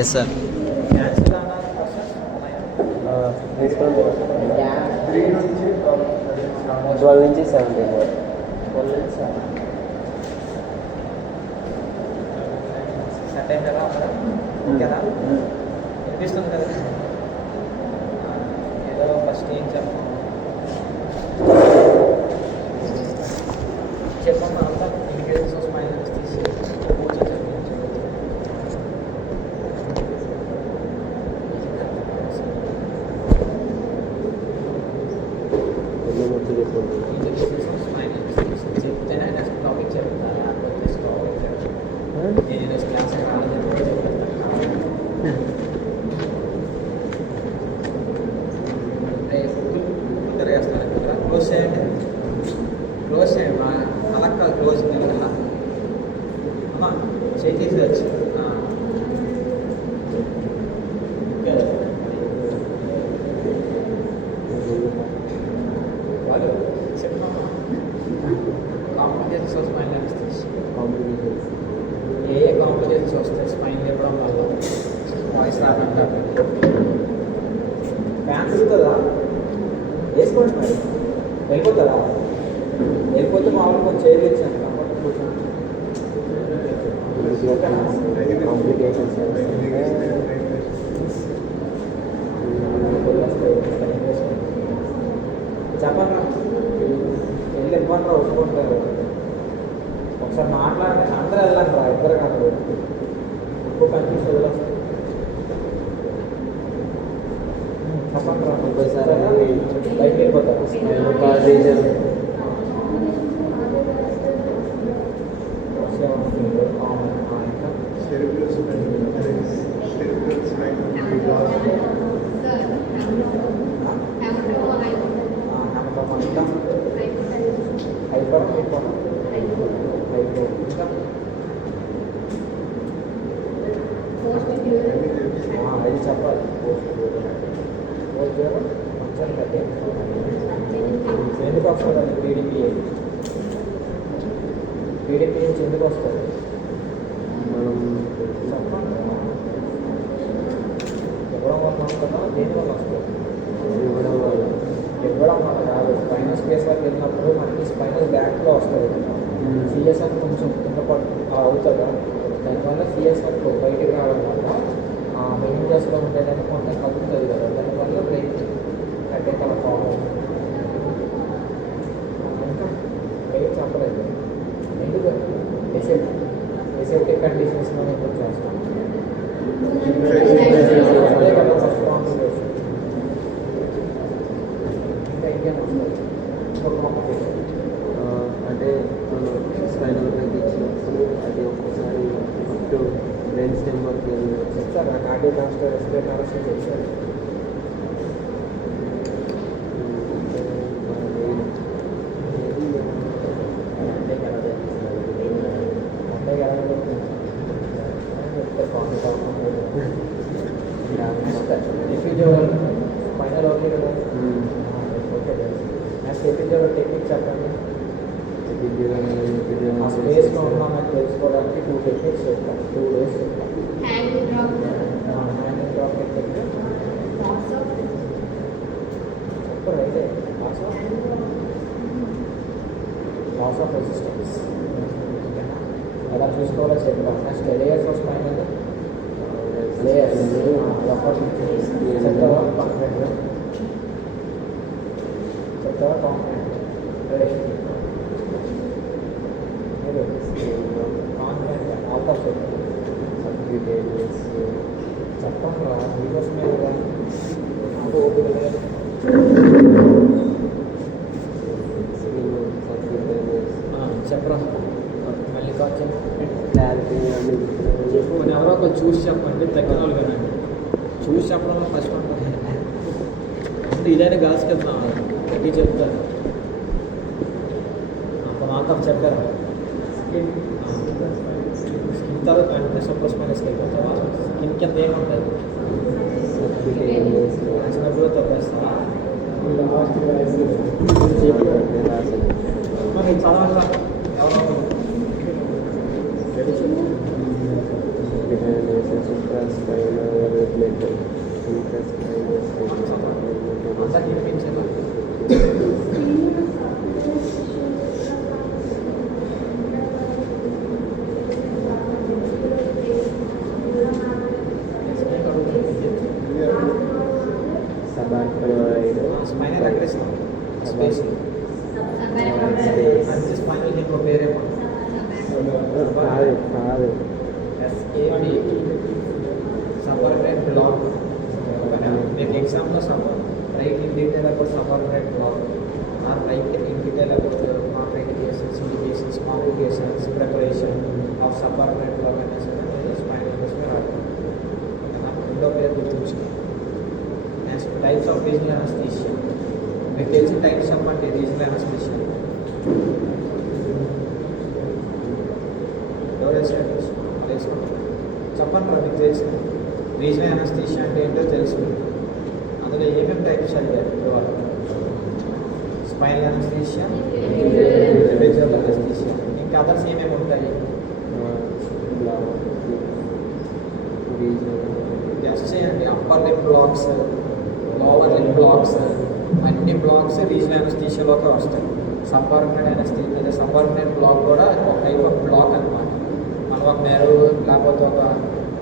Yes sir. 12 నుంచి 17 set అయింది కదా కదా వినిపిస్తుంది కదా. ఏదో ఫస్ట్ ఏం చెప్పమ్మా అంతా ఇంగ్రీడియంట్స్ స్మైల్ తీసి చెప్తేనే నెక్స్ట్ టాపిక్ చెప్తాను. నెక్స్ట్ టాపిక్ నేను ఈరోజు క్లాస్కి రాలేదని కూడా చెప్తాను. తిరగేస్తాను కదా. క్లోజ్ చేయండి, క్లోజ్ చేయండి. అలా క్లోజ్ కదా అమ్మా, చేయి తీసి వచ్చి వాళ్ళు చెప్పమ్మా. కాంప్లికేషన్స్ ఆఫ్ స్మైల్ అనిపిస్తుంది. ఏ కాంప్లికేషన్స్ వస్తాయి స్మైల్ ఇవ్వడం వల్ల? వాయిస్ రాదంటారు. ఫ్యాన్ తిరుగుతుందా? వేసుకోండి మరి. వెళ్ళిపోతుందా? వెళ్ళిపోతే మామూలు కొంచెం చేతి ఇచ్చాను కాబట్టి కూర్చోండి. కాంప్లికేషన్స్ చెప్పండి, వెళ్ళి ఇబ్బంది ఒప్పుకుంటారు. ఒకసారి మాట్లాడండి, అందరూ వెళ్ళండి రా, ఇద్దరు కాదు. ఎక్కువ కన్ఫ్యూజ్ వదిలేస్తారు. చెప్పండి రా, ఒక్కోసారి బయటకు వెళ్ళిపోతారు. ఒక రీజన్ అది చెప్పాలి. కొంచెం కట్టే ఎందుకు వస్తుంది అది? పీడిపి నుంచి ఎందుకు వస్తుంది? మనం చెప్పండి. ఇవ్వడం వల్ల వస్తుందా? దేని వల్ల వస్తుంది? ఇవ్వడం వల్ల కాదు. స్పైనల్ స్పేస్ వరకు వెళ్ళినప్పుడు మనకి స్పైనల్ బ్యాక్లో వస్తుంది కదా. సిఎస్ఎఫ్ కొంచెం కింద అవుతుందా? దానివల్ల సిఎస్ఎఫ్ బయటికి రావడం వల్ల మెయింజెస్లో ఉండేదాన్ని కొంచెం కలుగుతుంది కదా. దానివల్ల బ్రెయిన్ హెడేక్ అలా ఫామ్ అవుతుంది. ఇంకా బ్రెయిన్ చెప్పలేదు ఎందుకు ఎసెప్టిక్ కండిషన్స్లో నేను చేస్తాను. అదే కదా ఫస్ట్ కాంప్లికేషన్. ఇంకా ఇంకేం వస్తుంది? ఇంకొక కాంప్లికేషన్ అంటే స్పైనల్ బ్రేక్ ఇచ్చినప్పుడు అది ఒక్కసారి అప్ టు బ్రెయిన్ స్టెమ్ వరకు వెళ్ళి చెప్తారు. కార్డియక్ ట్రాన్స్ఫర్ రెస్పిరేటరీ అరెస్ట్ చేశారు. ఎపిడ్యూరల్ స్పైనల్ ఓకే కదా. నెక్స్ట్ ఎపిడ్యూరల్ టెక్నిక్ చెప్పండి. ఆ స్పేస్లో ఉన్నామని తెలుసుకోవడానికి 2 టెక్నిక్స్ చెప్తాను. 2 days చెప్తాను. హ్యాండ్ డ్రాప్ టెక్నిక్ చెప్పరు అయితే. లాస్ ఆఫ్ రెసిస్టెన్స్ ఎలా చూసుకోవాలో చెప్తాను. Next layers of spinal layers చెప్తావా? కాన్ఫిడెంట్ చెప్తావా? కాన్ఫిడెంట్ కాన్ఫిడెంట్ అవుట్ ఆఫ్ చెప్పండి రా, మీకోసమే కదా. నాకు ఓపిక లేదు. చెప్పరా మళ్ళీ కొంచెం క్లారిటీ చెప్పు. ఎవరో ఒక చూసి చెప్పండి. తగ్గిన వాళ్ళు కదండి. చూసి చెప్పడంలో ఫస్ట్ ఉంటుంది. అంటే ఇదైనా గాల్స్కి వెళ్తున్నాను తగ్గి చెప్తారు. ఒక మాకప్ చెప్పారు. స్కిన్ తర్వాత వెంటనే సూపర్ స్పైనస్కి వెళ్ళిపోతావా? స్కిన్ కింద ఏముంటుంది? వచ్చినప్పుడు తప్పేస్తా. మరి చదవాలి ఎవరో అందరికి వినిపించేలా స్పైనల్ అగ్రెషన్ స్పేస్ అంటే స్పైనల్ ఇంకో పేరేమో SAB సబార్డినేట్ బ్లాక్. మీకు ఎగ్జామ్లో write in detail about subordinate block or write in detail about contraindications, indications, complications, preparation of subordinate block అనేసి స్పైనల్ కోసమే రాదు. ఓకేనా? రెండో పేరు గుర్తుంచుకో. Next types of regional anaesthesia. మీకు తెలిసిన టైప్స్ చెప్పండి రీజనల్ అనస్థీషియా. ఎవరైనా వేసుకుంటారు చెప్పండి రా, మీకు తెలిసిన రీజనల్ అనస్థీషియా అంటే ఏంటో తెలుసు. అందులో ఏమేమి టైప్స్ అడిగారు ఇవాళ? స్పైనల్ అనస్థీషియా, ఇండివిజువల్ అనస్థీషియా, ఇంకా అదర్స్ ఏమేమి ఉంటాయి? జస్ట్ చేయండి. Upper lip blocks, lower lip blocks, అన్ని బ్లాక్స్ రీజనల్ అనస్థీషియాలోకి వస్తాయి. సబార్డినేట్ అనస్థీషియా, సబార్డినేట్ బ్లాక్ కూడా ఒక టైప్ ఆఫ్ బ్లాక్ అనమాట. మనం ఒక నెరవ్ లేకపోతే ఒక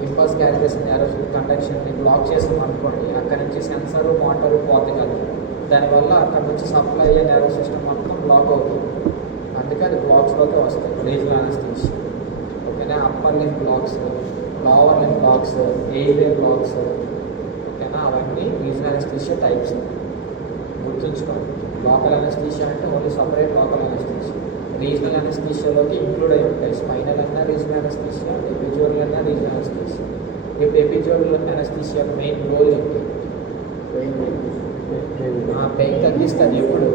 ఇంపల్స్ క్యాలిక్యులేషన్ నెరవ్ కండక్షన్ని బ్లాక్ చేసాం అనుకోండి, అక్కడ నుంచి సెన్సర్ మోటార్ పోతే కదా, దానివల్ల అక్కడ నుంచి సప్లై అయ్యే నెరవ్ సిస్టమ్ మొత్తం బ్లాక్ అవుతుంది. అందుకే అది బ్లాక్స్లోకి వస్తాయి రీజనల్ అనస్థీషియా. ఓకేనా? Upper lip blocks, lower lip blocks, airway blocks, ఓకేనా? అవన్నీ రీజనల్ అనస్థీషియా టైప్స్. గుర్తుంచుకోండి. లోకల్ అనస్థీషియా అంటే only separate local anaesthesia. Regional అనస్థీషియాలోకి ఇంక్లూడ్ అయి ఉంటాయి. స్పైనల్ అన్నా రీజనల్ అనస్థీషియా, ఎపిడ్యూరల్ అన్నా రీజనల్ అనస్థీషియా. ఇప్పుడు ఎపిడ్యూరల్ అనస్థీషియా మెయిన్ రోల్ ఏంటి? పెయిన్ తగ్గిస్తుంది. ఎప్పుడు?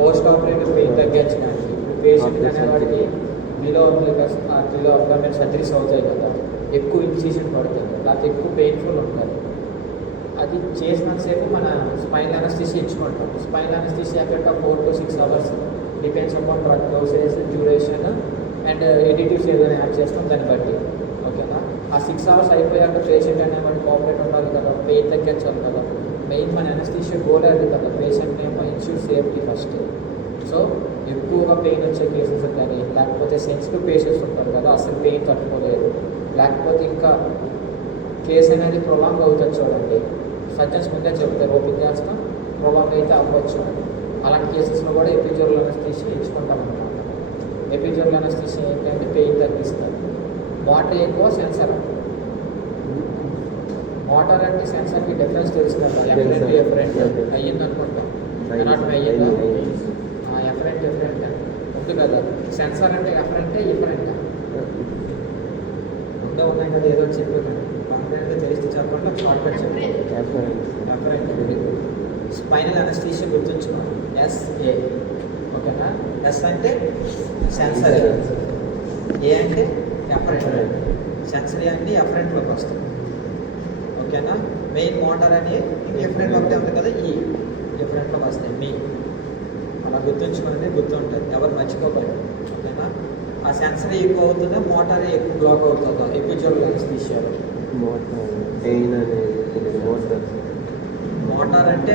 పోస్ట్ ఆపరేటివ్ పెయిన్ తగ్గించడానికి. ఇప్పుడు పేషెంట్ అనేవాడికి బిలో అబ్డామినల్ సర్జరీస్ అవుతాయి కదా, ఎక్కువ ఇన్సిషన్ పడుతుంది, లేకపోతే ఎక్కువ పెయిన్ఫుల్ ఉంటుంది. అది చేసినంతసేపు మన స్పైనల్ అనస్థీషియా ఇచ్చుకుంటాం. Spinal anaesthesia effect of 4 to 6 hours depends upon drug dosage, duration and additives ఏదైనా యాడ్ చేస్తాం దాన్ని బట్టి. ఓకేనా? ఆ 6 hours అయిపోయాక పేషెంట్ అనేవాడు కోఆపరేట్ ఉండాలి కదా, పెయిన్ తగ్గించాలి కదా. మెయిన్ మన అనస్థీషియా గోల్ అది కదా, పేషెంట్ ఏమో ఇన్ష్యూర్ సేఫ్టీ ఫస్ట్. సో ఎక్కువగా పెయిన్ వచ్చే కేసెస్ కానీ, లేకపోతే సెన్సిటివ్ పేషెంట్స్ ఉంటారు కదా, అసలు పెయిన్ తట్టుకోలేదు, లేకపోతే ఇంకా కేసు అనేది ప్రొలాంగ్ అవుతుంది చూడండి, సర్జన్స్ ముందే చెప్తారు ఓపెన్ చేస్తాం, ప్రొలాంగ్ అయితే అవ్వచ్చు. అలాంటి కేసెస్లో కూడా ఎపిడ్యూరల్ అనస్థీషియా ఇచ్చుకుంటాం అనమాట. ఎపిడ్యూరల్ అనస్థీషియా ఏంటంటే పెయిన్ తగ్గిస్తారు. మోటార్ ఎక్కువ, సెన్సర్. మోటార్ అంటే సెన్సర్కి డిఫరెన్స్ తెలుసు కదా, ఎఫరెంట్ ఎఫరెంట్ అయ్యింది అనుకుంటాం. అనాటమీ అయ్యిందా? ఎఫరెంట్ ఎఫరెంట్ ఉంది కదా. సెన్సర్ అంటే ఎఫరెంటే ఎఫరెంట్ ఉండే ఉన్నాయి కదా, ఏదో చెప్పాను కంప్లీట్గా తెలిస్తే చెప్పండి, షార్ట్ కట్ చెప్పండి. ఎఫరెంట్. స్పైనల్ అనస్థీషియా గుర్తుంచుకోండి, SA. ఓకేనా? ఎస్ అంటే సెన్సర్, ఏ అంటే ఎఫరెంట్. సెన్సరీ అంటే ఎఫరెంట్లోకి వస్తుంది. ఓకేనా? మెయిన్ మోటార్ అని ఎఫరెంట్లో ఒకటే ఉంది కదా, ఈ ఎఫరెంట్లోకి వస్తాయి మెయిన్. అలా గుర్తుంచుకునేది గుర్తుంటుంది, ఎవరు మర్చిపోకండి. ఓకేనా? ఆ సెన్సరీ ఎక్కువ అవుతుందా, మోటారే ఎక్కువ బ్లాక్ అవుతుందా ఎపిడ్యూరల్ అనస్థీషియాలో? మోటార్ అంటే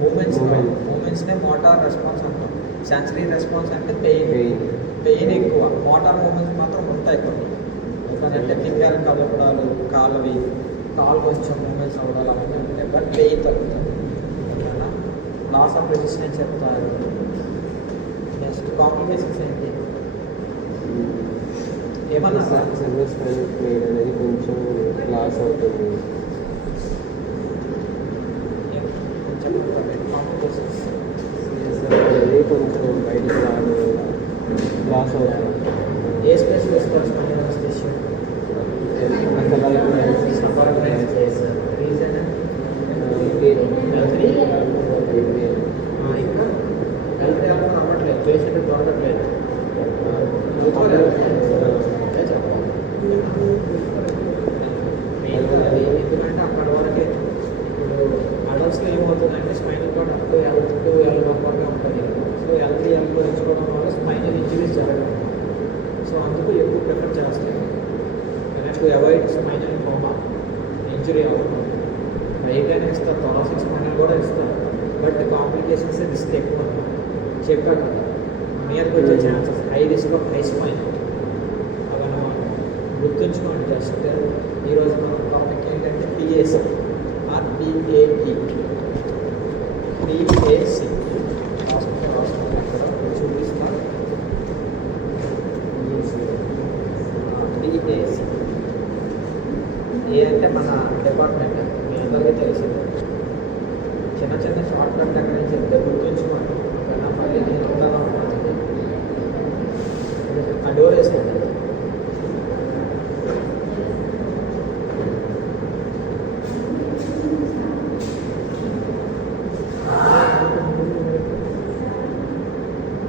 మూమెంట్స్నే మోటార్ రెస్పాన్స్ అంటాం. సెన్సరీ రెస్పాన్స్ అంటే పెయిన్ ఎక్కువ. మోటార్ మూమెంట్స్ మాత్రం ఉంటాయి కొన్ని, ఎందుకంటే ఫింగర్ కదపడాలు, కాలు కొంచెం మూమెంట్స్ అవ్వడాలు అవన్నీ ఉంటాయి, బట్ పెయిన్ తగ్గుతుంది. ఓకేనా? లాస్ ఆఫ్ రెసిస్టెన్స్ చెప్తారు. నెక్స్ట్ కాంప్లికేషన్స్ ఏంటి? ఏమన్నా అనేది కొంచెం లాస్ అవుతుంది. కాంప్లికేషన్స్ అనేది కొంచెం బయటికి రాదు, లాస్ అవుతుంది. ఏ స్పెషలిస్ట్ స్పైనల్ అనస్థీషియా? రీజన్ ఇంకా హెల్త్ అవ్వట్లేదు, పేషెంట్ దొరకట్లేదు. ఎందుకంటే అక్కడ వరకే. ఇప్పుడు అడల్ట్స్లో ఏమవుతుందంటే spinal cord up to L1 వరకే ఉంటుంది. సో L3 L4 ఇచ్చుకోవడం వల్ల స్పైనల్ ఇంజరీస్ జరగదు. ప్రిఫర్ చేస్తాను. To avoid spinal trauma, injury అవ్వడం. రైట్ ఇస్తారు, థొరాసిక్ స్పైనల్ కూడా ఇస్తారు. బట్ కాంప్లికేషన్స్ రిస్క్ ఎక్కువ అనమాట. చెప్పాను కదా, నియర్కి వచ్చే chances high risk of high spine అవన్నమాట. గుర్తుంచుకోండి. జస్ట్ ఈరోజు మన టాపిక్ ఏంటంటే పిఏసి ఆర్పిఏటి పిఏసి రాసుకుంటే ఇక్కడ చూపిస్తాను. పిఏసి ఏ అంటే మన డిపార్ట్మెంట్ మీ అందరికీ తెలిసిందే. చిన్న చిన్న షార్ట్ కట్ అక్కడ నుంచి చెప్తే గుర్తుంచుకోండి. ఓకేనా? మళ్ళీ నేను ఉండాలని ఉన్నాను. ఆ డోర్ వేసుకోండి.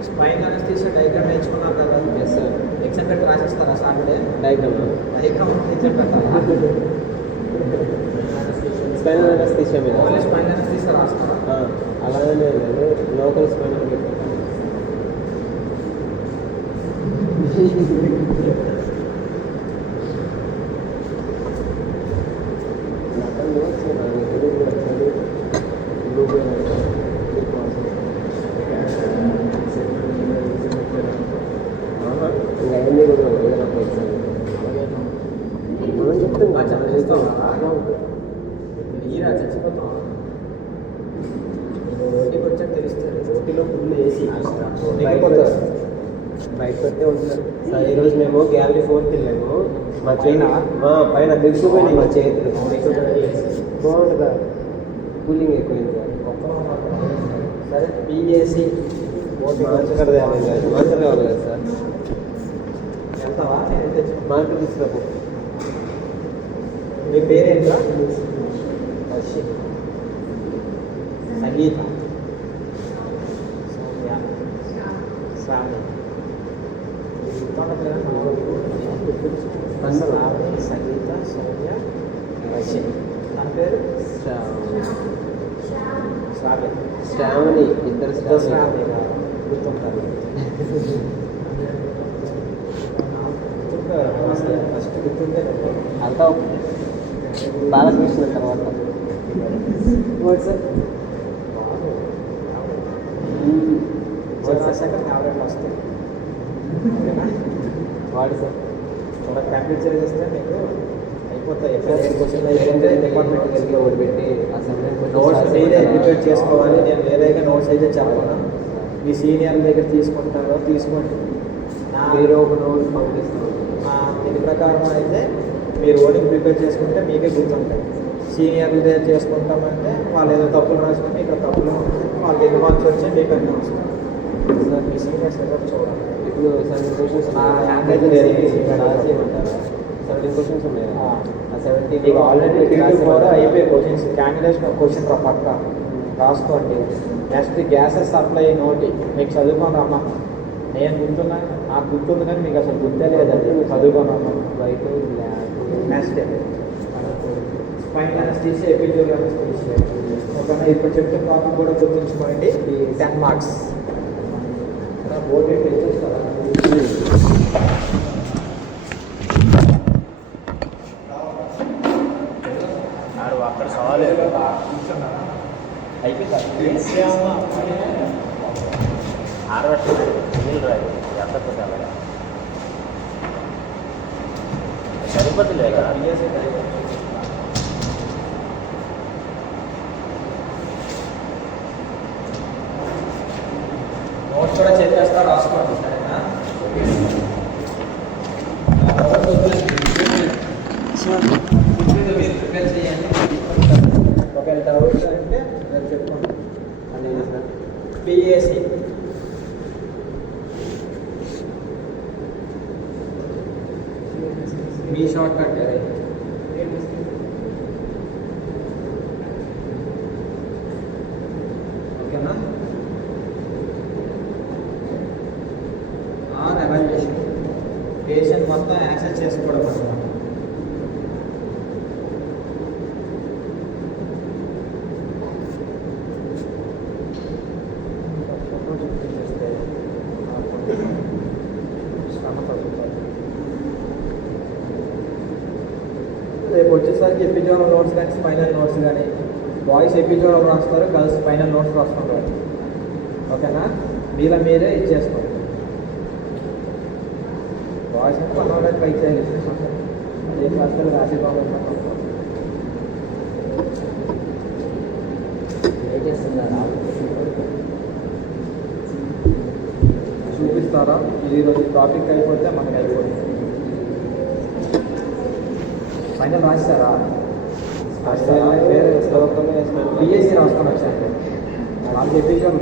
స్పైన్ అనస్థీషియా డయాగ్రామ్ నేర్చుకున్నాం కదా. Yes sir. ఎగ్జామ్ పెట్టి రాసేస్తారా సాటర్డే? డయాగ్రామ్ డయాగ్రామ్ ఎగ్జామ్ పెట్టాలా? స్పైనల్ అనస్థీషియా మీద ఓన్లీ స్పైన్ అనస్థీషియా రాస్తారా? అలాగే లేదు, లోకల్ స్పైనల్ ఇంకా అన్నీ కూడా ఏదైనా ఒక ఎగ్జామ్ మనం చెప్తాం చేస్తావా? ఈరా చచ్చిపోతాం. ఓటీకి వచ్చాక తెలుస్తుంది. ఓటీలో ఫుల్ వేసి బయటకు వస్తే ఉంటారు సార్. ఈరోజు మేము గ్యాలరీ 4కి వెళ్ళాము. మా పైన దిగుపోయినాయి మా చేతులు. బాగుంటుందా? కూలింగ్ ఎక్కువైంది సార్. సరే పిఏసి మాస్టర్ కావాలి కదా సార్. వెళ్తావా? నేను తెచ్చు. మాస్టర్ తీసుకురాపు. మీ పేరేంట్రా? సంగీత, సౌమ్య, శ్రావణి. శ్రావణి, సంగీత, సౌమ్య, రష్మి. నా పేరు శ్రావణి. ఇద్దరు శ్రావణి గుర్తుంటారు. ఫస్ట్ గుర్తుంటే అంతా బాలకృష్ణ తర్వాత రాశాక ఫేవరెట్ వస్తాయి. వాడు సార్ ఒక కంప్లీట్ చేస్తే మీకు అయిపోతాయి. డిపార్ట్మెంట్కి వెళ్ళి ఓడిపెట్టి నోట్స్ మీరే ప్రిపేర్ చేసుకోవాలి. నేను వేరేగా నోట్స్ అయితే చెప్పను. మీ సీనియర్ల దగ్గర తీసుకుంటారో తీసుకోండి. మీరు ఒక నోట్ పంపిస్తాను. దీని ప్రకారం అయితే మీరు ఓడింగ్ ప్రిపేర్ చేసుకుంటే మీకే గుర్తుంటాయి. సీనియర్ల దగ్గర చేసుకుంటామంటే వాళ్ళు ఏదో తప్పులు రాసుకుంటే ఇక్కడ తప్పులు ఉంటాయి. వాళ్ళకి ఎన్ని మార్క్స్ వచ్చాయి మీకు అన్నీ వస్తాయి. సార్ మీ సీనియర్స్ దగ్గర చూడాలి. ఇప్పుడు 7 క్వశ్చన్స్ నా హ్యాండ్ అయితే రాసేయమంటారా? 17 క్వశ్చన్స్ ఉన్నాయి. ఆ 17 మీకు ఆల్రెడీ 3-4 అయిపోయి క్వశ్చన్స్. క్యాండిడేట్స్ క్వశ్చన్ పక్క రాసుకోండి. నెక్స్ట్ గ్యాసెస్ సప్లై నోటి మీకు చదువుకొని రమ్మా. నేను గుర్తున్నా, నాకు గుర్తుంది కానీ మీకు అసలు గుర్తే లేదండి. చదువుకొని రమ్మా. బయట next spine anaesthesia, epidural anaesthesia. ఓకేనా? ఇప్పుడు చెప్తున్న టాపిక్ కూడా గుర్తుంచుకోండి. 10 మార్క్స్. బోర్డు తెచ్చేస్తారా? అక్కడ సవాల్ అయిపోయింది. ఆరబెట్టు నీళ్ళు రాయి ఎంత సరిపోతులే కదా. నోట్స్ కూడా చెప్పేస్తా, రాసుకోండి. సరేనా? మీరు ప్రిపేర్ చేయండి. ఒకవేళ డౌట్స్ అంటే మీరు చెప్పుకోండి. పిఏసి మీ షార్ట్ కట్ ఓకేనా? ఆర్ ఎవాల్యుయేషన్ పేషెంట్ మొత్తం యాక్సెస్ చేసుకోవడం అన్నమాట. శ్రమ తగ్గుతుంది. వచ్చేసరికి ఎపిజోనల్ నోట్స్ కానీ స్పైనల్ నోట్స్ కానీ బాయ్స్ ఎపిజోనల్ రాస్తారు, గర్ల్స్ స్పైనల్ నోట్స్ రాసుకుంటారు. ఓకేనా, మీరే ఇచ్చేస్తాం. బాయ్స్ అంటే పర్వాలేదు ట్రై చేయాలి. అదే క్లాసులు రాసే బాగుంది. చూపిస్తారా? ఈరోజు టాపిక్ అయిపోతే మనకి అయిపోతుంది. ఫైనల్ రాస్తారా? బిఎస్సీ రాసుకొని వచ్చాను. వాళ్ళు చెప్పేసారు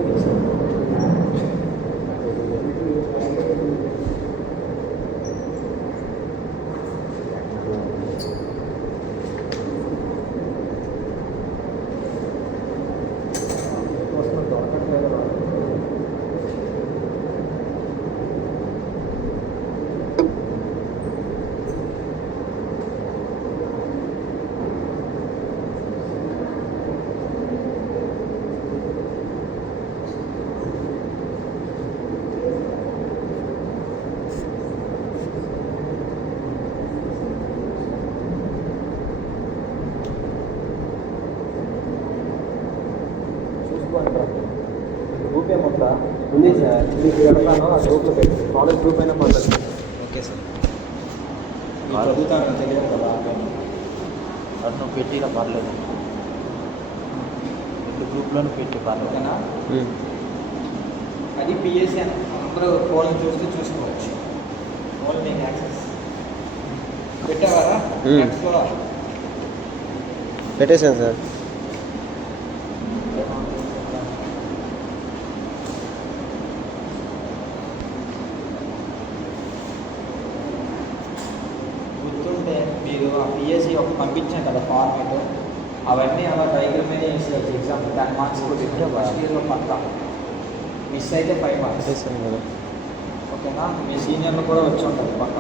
దొరకట్లేదు. గ్రూప్ ఏమవుతా ఉంది సార్. మీకు పెడతాను, ఆ గ్రూప్లో పెట్టి కాలేజ్ గ్రూప్ అయినా పర్లేదు. Okay sir. చదువుతాను తెలియదు కదా. అది నువ్వు పెట్టిగా పర్లేదు, రెండు గ్రూప్లోనూ పెట్టి పర్లేదు. ఓకేనా? అది పిఎస్సీ అని అందరూ ఫోన్ చూస్తూ చూసుకోవచ్చు. ఫోన్ మీకు యాక్సెస్ పెట్టేవారా? పెట్టేశాను సార్. గుర్తుంటే మీరు ఆ పిఎస్సీ ఒక పంపించాం కదా ఫార్మేట్, అవన్నీ అలా డైగ్రామ్ మీద వేసుకోవచ్చు. ఎగ్జామ్ 10 మార్క్స్ కూడా ఫస్ట్ ఇయర్లో పక్క మిస్ అయితే 5 మార్క్స్. పెట్టేశాను కదా. ఓకేనా? మీ సీనియర్లు కూడా వచ్చి ఉంటారు పక్క.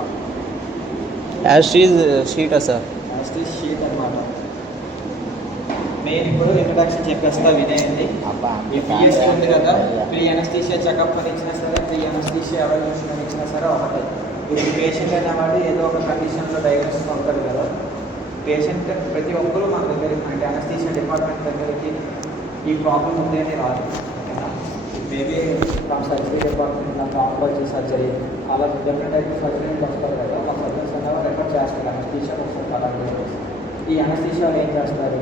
యాస్ట్రీజ్ షీటా సార్? యాస్ట్రీ షీట్ అనమాట. మెయిన్ ఇప్పుడు ఇంట్రడక్షన్ చెప్పేస్తా వినేయండి. ఈ పిఎస్సీ ఉంది కదా, ప్రీ అనస్థీషియా చెకప్ అని ఇచ్చినా సరే, ప్రీ అనస్థీషియా ఎవాల్యుయేషన్ అని ఇచ్చినా సరే ఒకటే. ఇప్పుడు పేషెంట్ అనేవాడు ఏదో ఒక కండిషన్లో డయాగ్నోసిస్ ఉంటాడు కదా. పేషెంట్ ప్రతి ఒక్కరు మన దగ్గరికి, అంటే అనస్థీషియా డిపార్ట్మెంట్ దగ్గరికి ఈ ప్రాబ్లం ఉంది అని రాదు. ఓకేనా? మేబీ మా సర్జరీ డిపార్ట్మెంట్, నా ఆంకాలజీ సర్జరీ, అలా డిఫరెంట్ టైప్ సర్జరీకి వస్తారు కదా. మా సర్జన్స్ అనేవారు రెఫర్ చేస్తారు అనస్థీషియా వస్తుంది అలాగే. ఈ అనస్థీషియాలో ఏం చేస్తారు?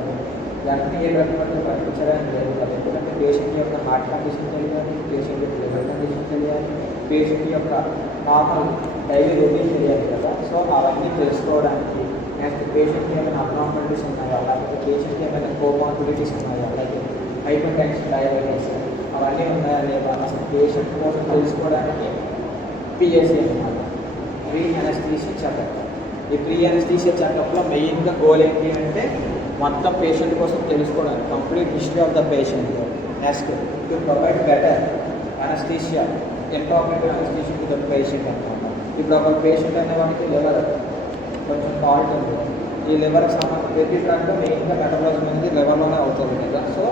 దానికి ఏ రకమైన పంపించడానికి లేదు కదా. ఎందుకంటే పేషెంట్ యొక్క హార్ట్ కండిషన్ తెలియాలి, పేషెంట్ యొక్క లివర్ కండిషన్ తెలియాలి, పేషెంట్ యొక్క నార్మల్ డైలీ రొటీన్ తెలియాలి కదా. సో అవన్నీ తెలుసుకోవడానికి, నెక్స్ట్ పేషెంట్కి ఏమైనా అబ్నార్మాలిటీస్ ఉన్నాయా, లేకపోతే పేషెంట్కి ఏమైనా కోమార్బిడిటీస్ ఉన్నాయా, అలాగే హైపర్ టెన్షన్, డయాబెటీస్ అవన్నీ ఉన్నాయా లేదా అసలు పేషెంట్ కోసం తెలుసుకోవడానికి పిఎస్సీ అన్నమాట, ప్రీ అనస్థీషియా చెకప్. ఈ ప్రీ అనస్థీషియా చెకప్లో మెయిన్గా గోల్ ఏంటి అంటే మొత్తం పేషెంట్ కోసం తెలుసుకోవడానికి, complete history of the patient. Next to provide better anaesthesia, intraoperative anaesthesia to the patient అనమాట. ఇప్పుడు ఒక పేషెంట్ అనే వానికి లివర్ కొంచెం ఫాల్ట్ ఉంది. ఈ లివర్కి సంబంధించిన ప్రతి డ్రగ్ మెయిన్గా మెటబాలిజం అనేది లివర్లోనే అవుతుంది కదా. సో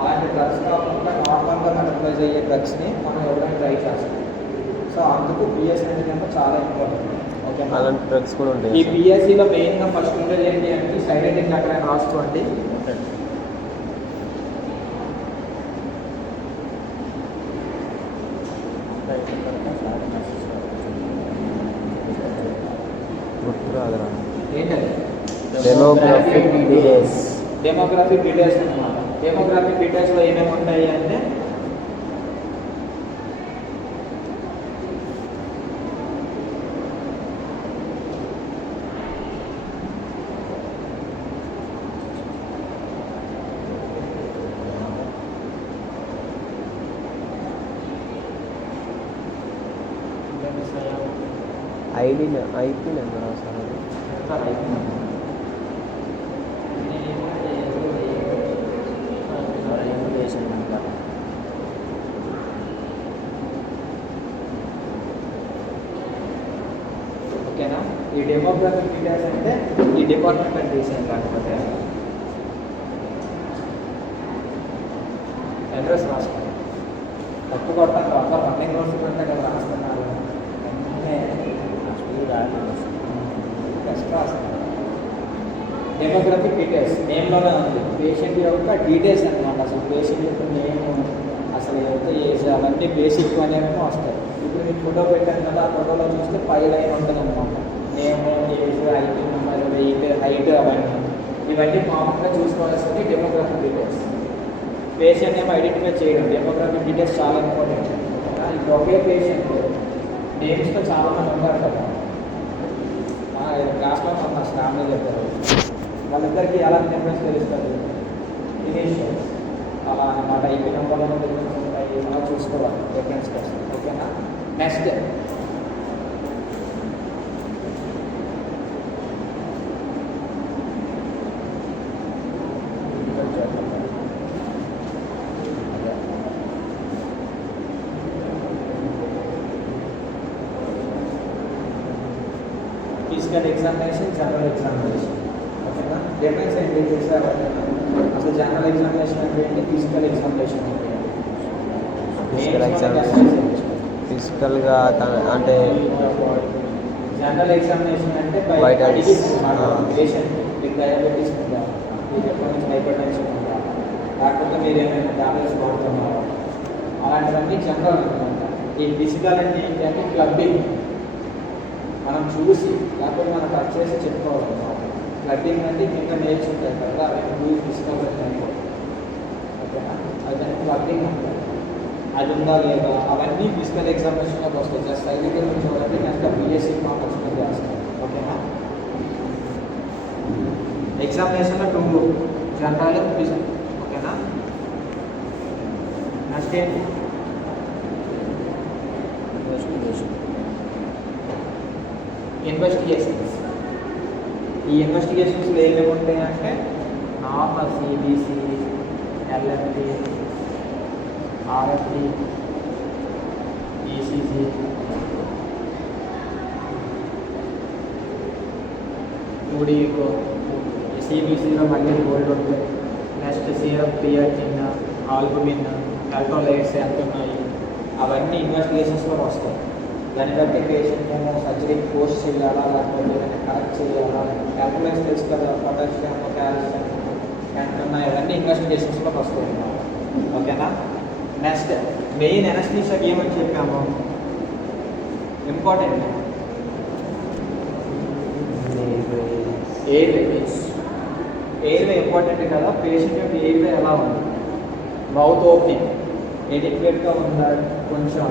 అలాంటి డ్రగ్స్ కాకుండా నార్మల్గా మెటబాలైజ్ అయ్యే డ్రగ్స్ని మనం ఎవరైనా ట్రై చేస్తాం. సో అందుకు పిఎస్సీ అనేది చాలా ఇంపార్టెంట్. ఓకే, అలాంటి డ్రగ్స్ కూడా ఉంటాయి. ఈ పిఎస్సీలో మెయిన్గా ఫస్ట్ ఉండేది ఏంటి అంటే సైడ్ ఎఫెక్ట్ అక్కడ రాసుకోండి. ఏంటంటే డెమోగ్రాఫిక్ డీటెయిల్స్. డెమోగ్రాఫిక్ డీటెయిల్స్ అన్నమాట. డెమోగ్రాఫిక్ డీటెయిల్స్లో ఏమేమి ఉంటాయి అంటే ఐపీ నెంబర్ సార్? ఓకేనా? ఈ డెమోగ్రాఫిక్ డీటెయిల్స్ అంటే ఈ డిపార్ట్మెంట్ డిసైన్ కాకపోతే అడ్రస్ రాసుకోండి. తప్పు కొడతాను అందరూ రన్నింగ్ నోట్స్ కంటే కదా రాస్తున్నారు. ఫస్ట్ రాస్తున్నారు. డెమోగ్రఫిక్ డీటెయిల్స్ నేమ్లోనే ఉంది. పేషెంట్ యొక్క డీటెయిల్స్ అనమాట. అసలు పేషెంట్ యొక్క నేమ్, అసలు ఎంత ఏజ్, అవన్నీ బేసిక్ అనేవి వస్తాయి. ఇప్పుడు మీకు ఫోటో పెట్టాను కదా, ఆ ఫోటోలో చూస్తే 5 లైన్ ఉంటుంది అనమాట. Name, age, ID number, weight, height, అవన్నీ ఇవన్నీ మామూలుగా చూసుకోవాల్సింది demographic details. Patient name identify చేయడం, డెమోగ్రఫిక్ డీటెయిల్స్ చాలా ఇంపార్టెంట్. ఇప్పుడు ఒకే పేషెంట్ నేమ్స్తో చాలామంది ఉంటారు కదా, క్లాస్లో మన స్టాఫ్లో చెప్తారు. వాళ్ళిద్దరికి ఎలా డిఫరెన్స్ తెలుస్తుంది? ఇనీషియల్స్ అలా అన్నమాట. ఐపీ నెంబర్లో డిఫరెన్స్ ఉంటాయి, అలా చూసుకోవాలి డిఫరెన్స్ కోసం. ఓకేనా? Next physical examination, general examination. ఓకేనా? డిఫరెన్స్ ఏంటి చేసారు? అసలు జనరల్ ఎగ్జామినేషన్ అంటే ఏంటి, ఫిజికల్ ఎగ్జామినేషన్ అంటే ఫిజికల్ ఎగ్జామినేషన్ ఫిజికల్గా అంటే జనరల్ ఎగ్జామినేషన్ అంటే బయట పేషెంట్ మీకు డయాబెటీస్ ఉందా, మీకు ఎప్పటి నుంచి హైపర్ టెన్షన్ ఉందా, లేకపోతే మీరు ఏమైనా టాబ్లెట్స్ వాడుతున్నారా, అలాంటివన్నీ జనరల్ అనమాట. ఈ ఫిజికల్ అంటే ఏంటి అంటే క్లబ్బింగ్, మనం చూసి లేకపోతే మనం టచ్ చేసి చెప్పుకోవాలన్నమాట. క్లబ్బింగ్ అంటే కింద నేర్చు ఉంటాయి కదా, అవి ఫిజికల్ అంటే. ఓకేనా? అది క్లబ్బింగ్ అంటారు. అది ఉందా లేదా అవన్నీ ఫిజికల్ ఎగ్జామినేషన్లోకి వస్తాయి. జస్ట్ సైనికుల నుంచి చూడండి, కనుక బిఎస్సీ కాంపర్స్ మీద చేస్తాం. ఓకేనా? ఎగ్జామినేషన్లో 2 జనరల్, ఫిజికల్. ఓకేనా? నెక్స్ట్ ఏంటి? ఇన్వెస్టిగేషన్స్. ఈ ఇన్వెస్టిగేషన్స్లో ఏమేమి ఉంటాయి అంటే normal CBC, LFT, RFT, ECG, యూడీకో. సిబిసిలో మళ్ళీ గోల్డ్ ఉంటాయి. Next serum, creatinine, albumin, electrolytes ఎంత ఉన్నాయి, అవన్నీ ఇన్వెస్టిగేషన్స్లో వస్తాయి. దాన్ని బట్టి పేషెంట్ ఏమో సర్జరీ పోస్ట్ చేయాలా, లేకపోతే ఏదైనా కరెక్ట్ చేయాలా, క్యాల్కులేట్స్ తెలుసు కదా, పొటాషియం, కాల్షియం ఎంత ఉన్నాయి, అవన్నీ ఇన్వెస్టిగేషన్స్లోకి వస్తాయి. ఓకేనా? నెక్స్ట్ మెయిన్ ఎనస్థీషియాకి ఏమని చెప్పాము, ఇంపార్టెంట్ ఎయిర్వే ఇంపార్టెంట్ కదా. పేషెంట్ యొక్క ఎయిర్వే ఎలా ఉంది, మౌత్ ఓపెనింగ్ ఎడిక్వేట్గా ఉందా, కొంచెం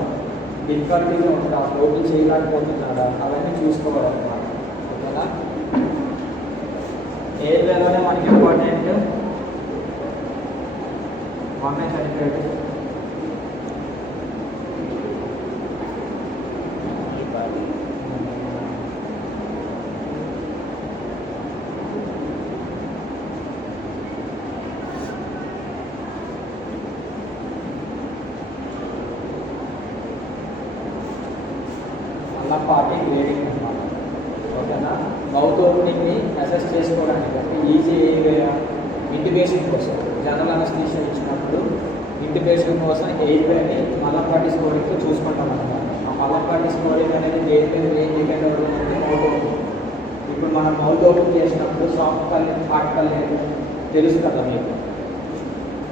డిఫికల్టీగా ఉందా, ఓపెన్ చేయలేకపోతున్నారా, అవన్నీ చూసుకోవాలన్నమాట. ఓకేనా? ఎయిర్వేలోనే మనకి ఇంపార్టెంట్ మొన్నే చనిపోయాడు అలా పార్టీ గ్రేడింగ్ అనమాట. ఓకేనా? మౌత్ ఓపెనింగ్ని అసెస్ చేసుకోవడానికి అంటే ఈజీ ఎయిర్వేయా, ఇంటిబేషన్ కోసం జనరల్ అనస్థీషియా ఇచ్చినప్పుడు ఇంటిబేషన్ కోసం ఎయిర్వేని మలంపాటి స్కోరింగ్తో చూసుకుంటాం అనమాట. ఆ మలంపాటి స్కోరింగ్ అనేది దేని మీద ఏం డిపెండ్ అవుతుందంటే మౌత్ ఓపెనింగ్. ఇప్పుడు మనం మౌత్ ఓపెన్ చేసినప్పుడు సాఫ్ట్ పల్లె, హార్ట్ పల్లె తెలుసు కదా మీకు.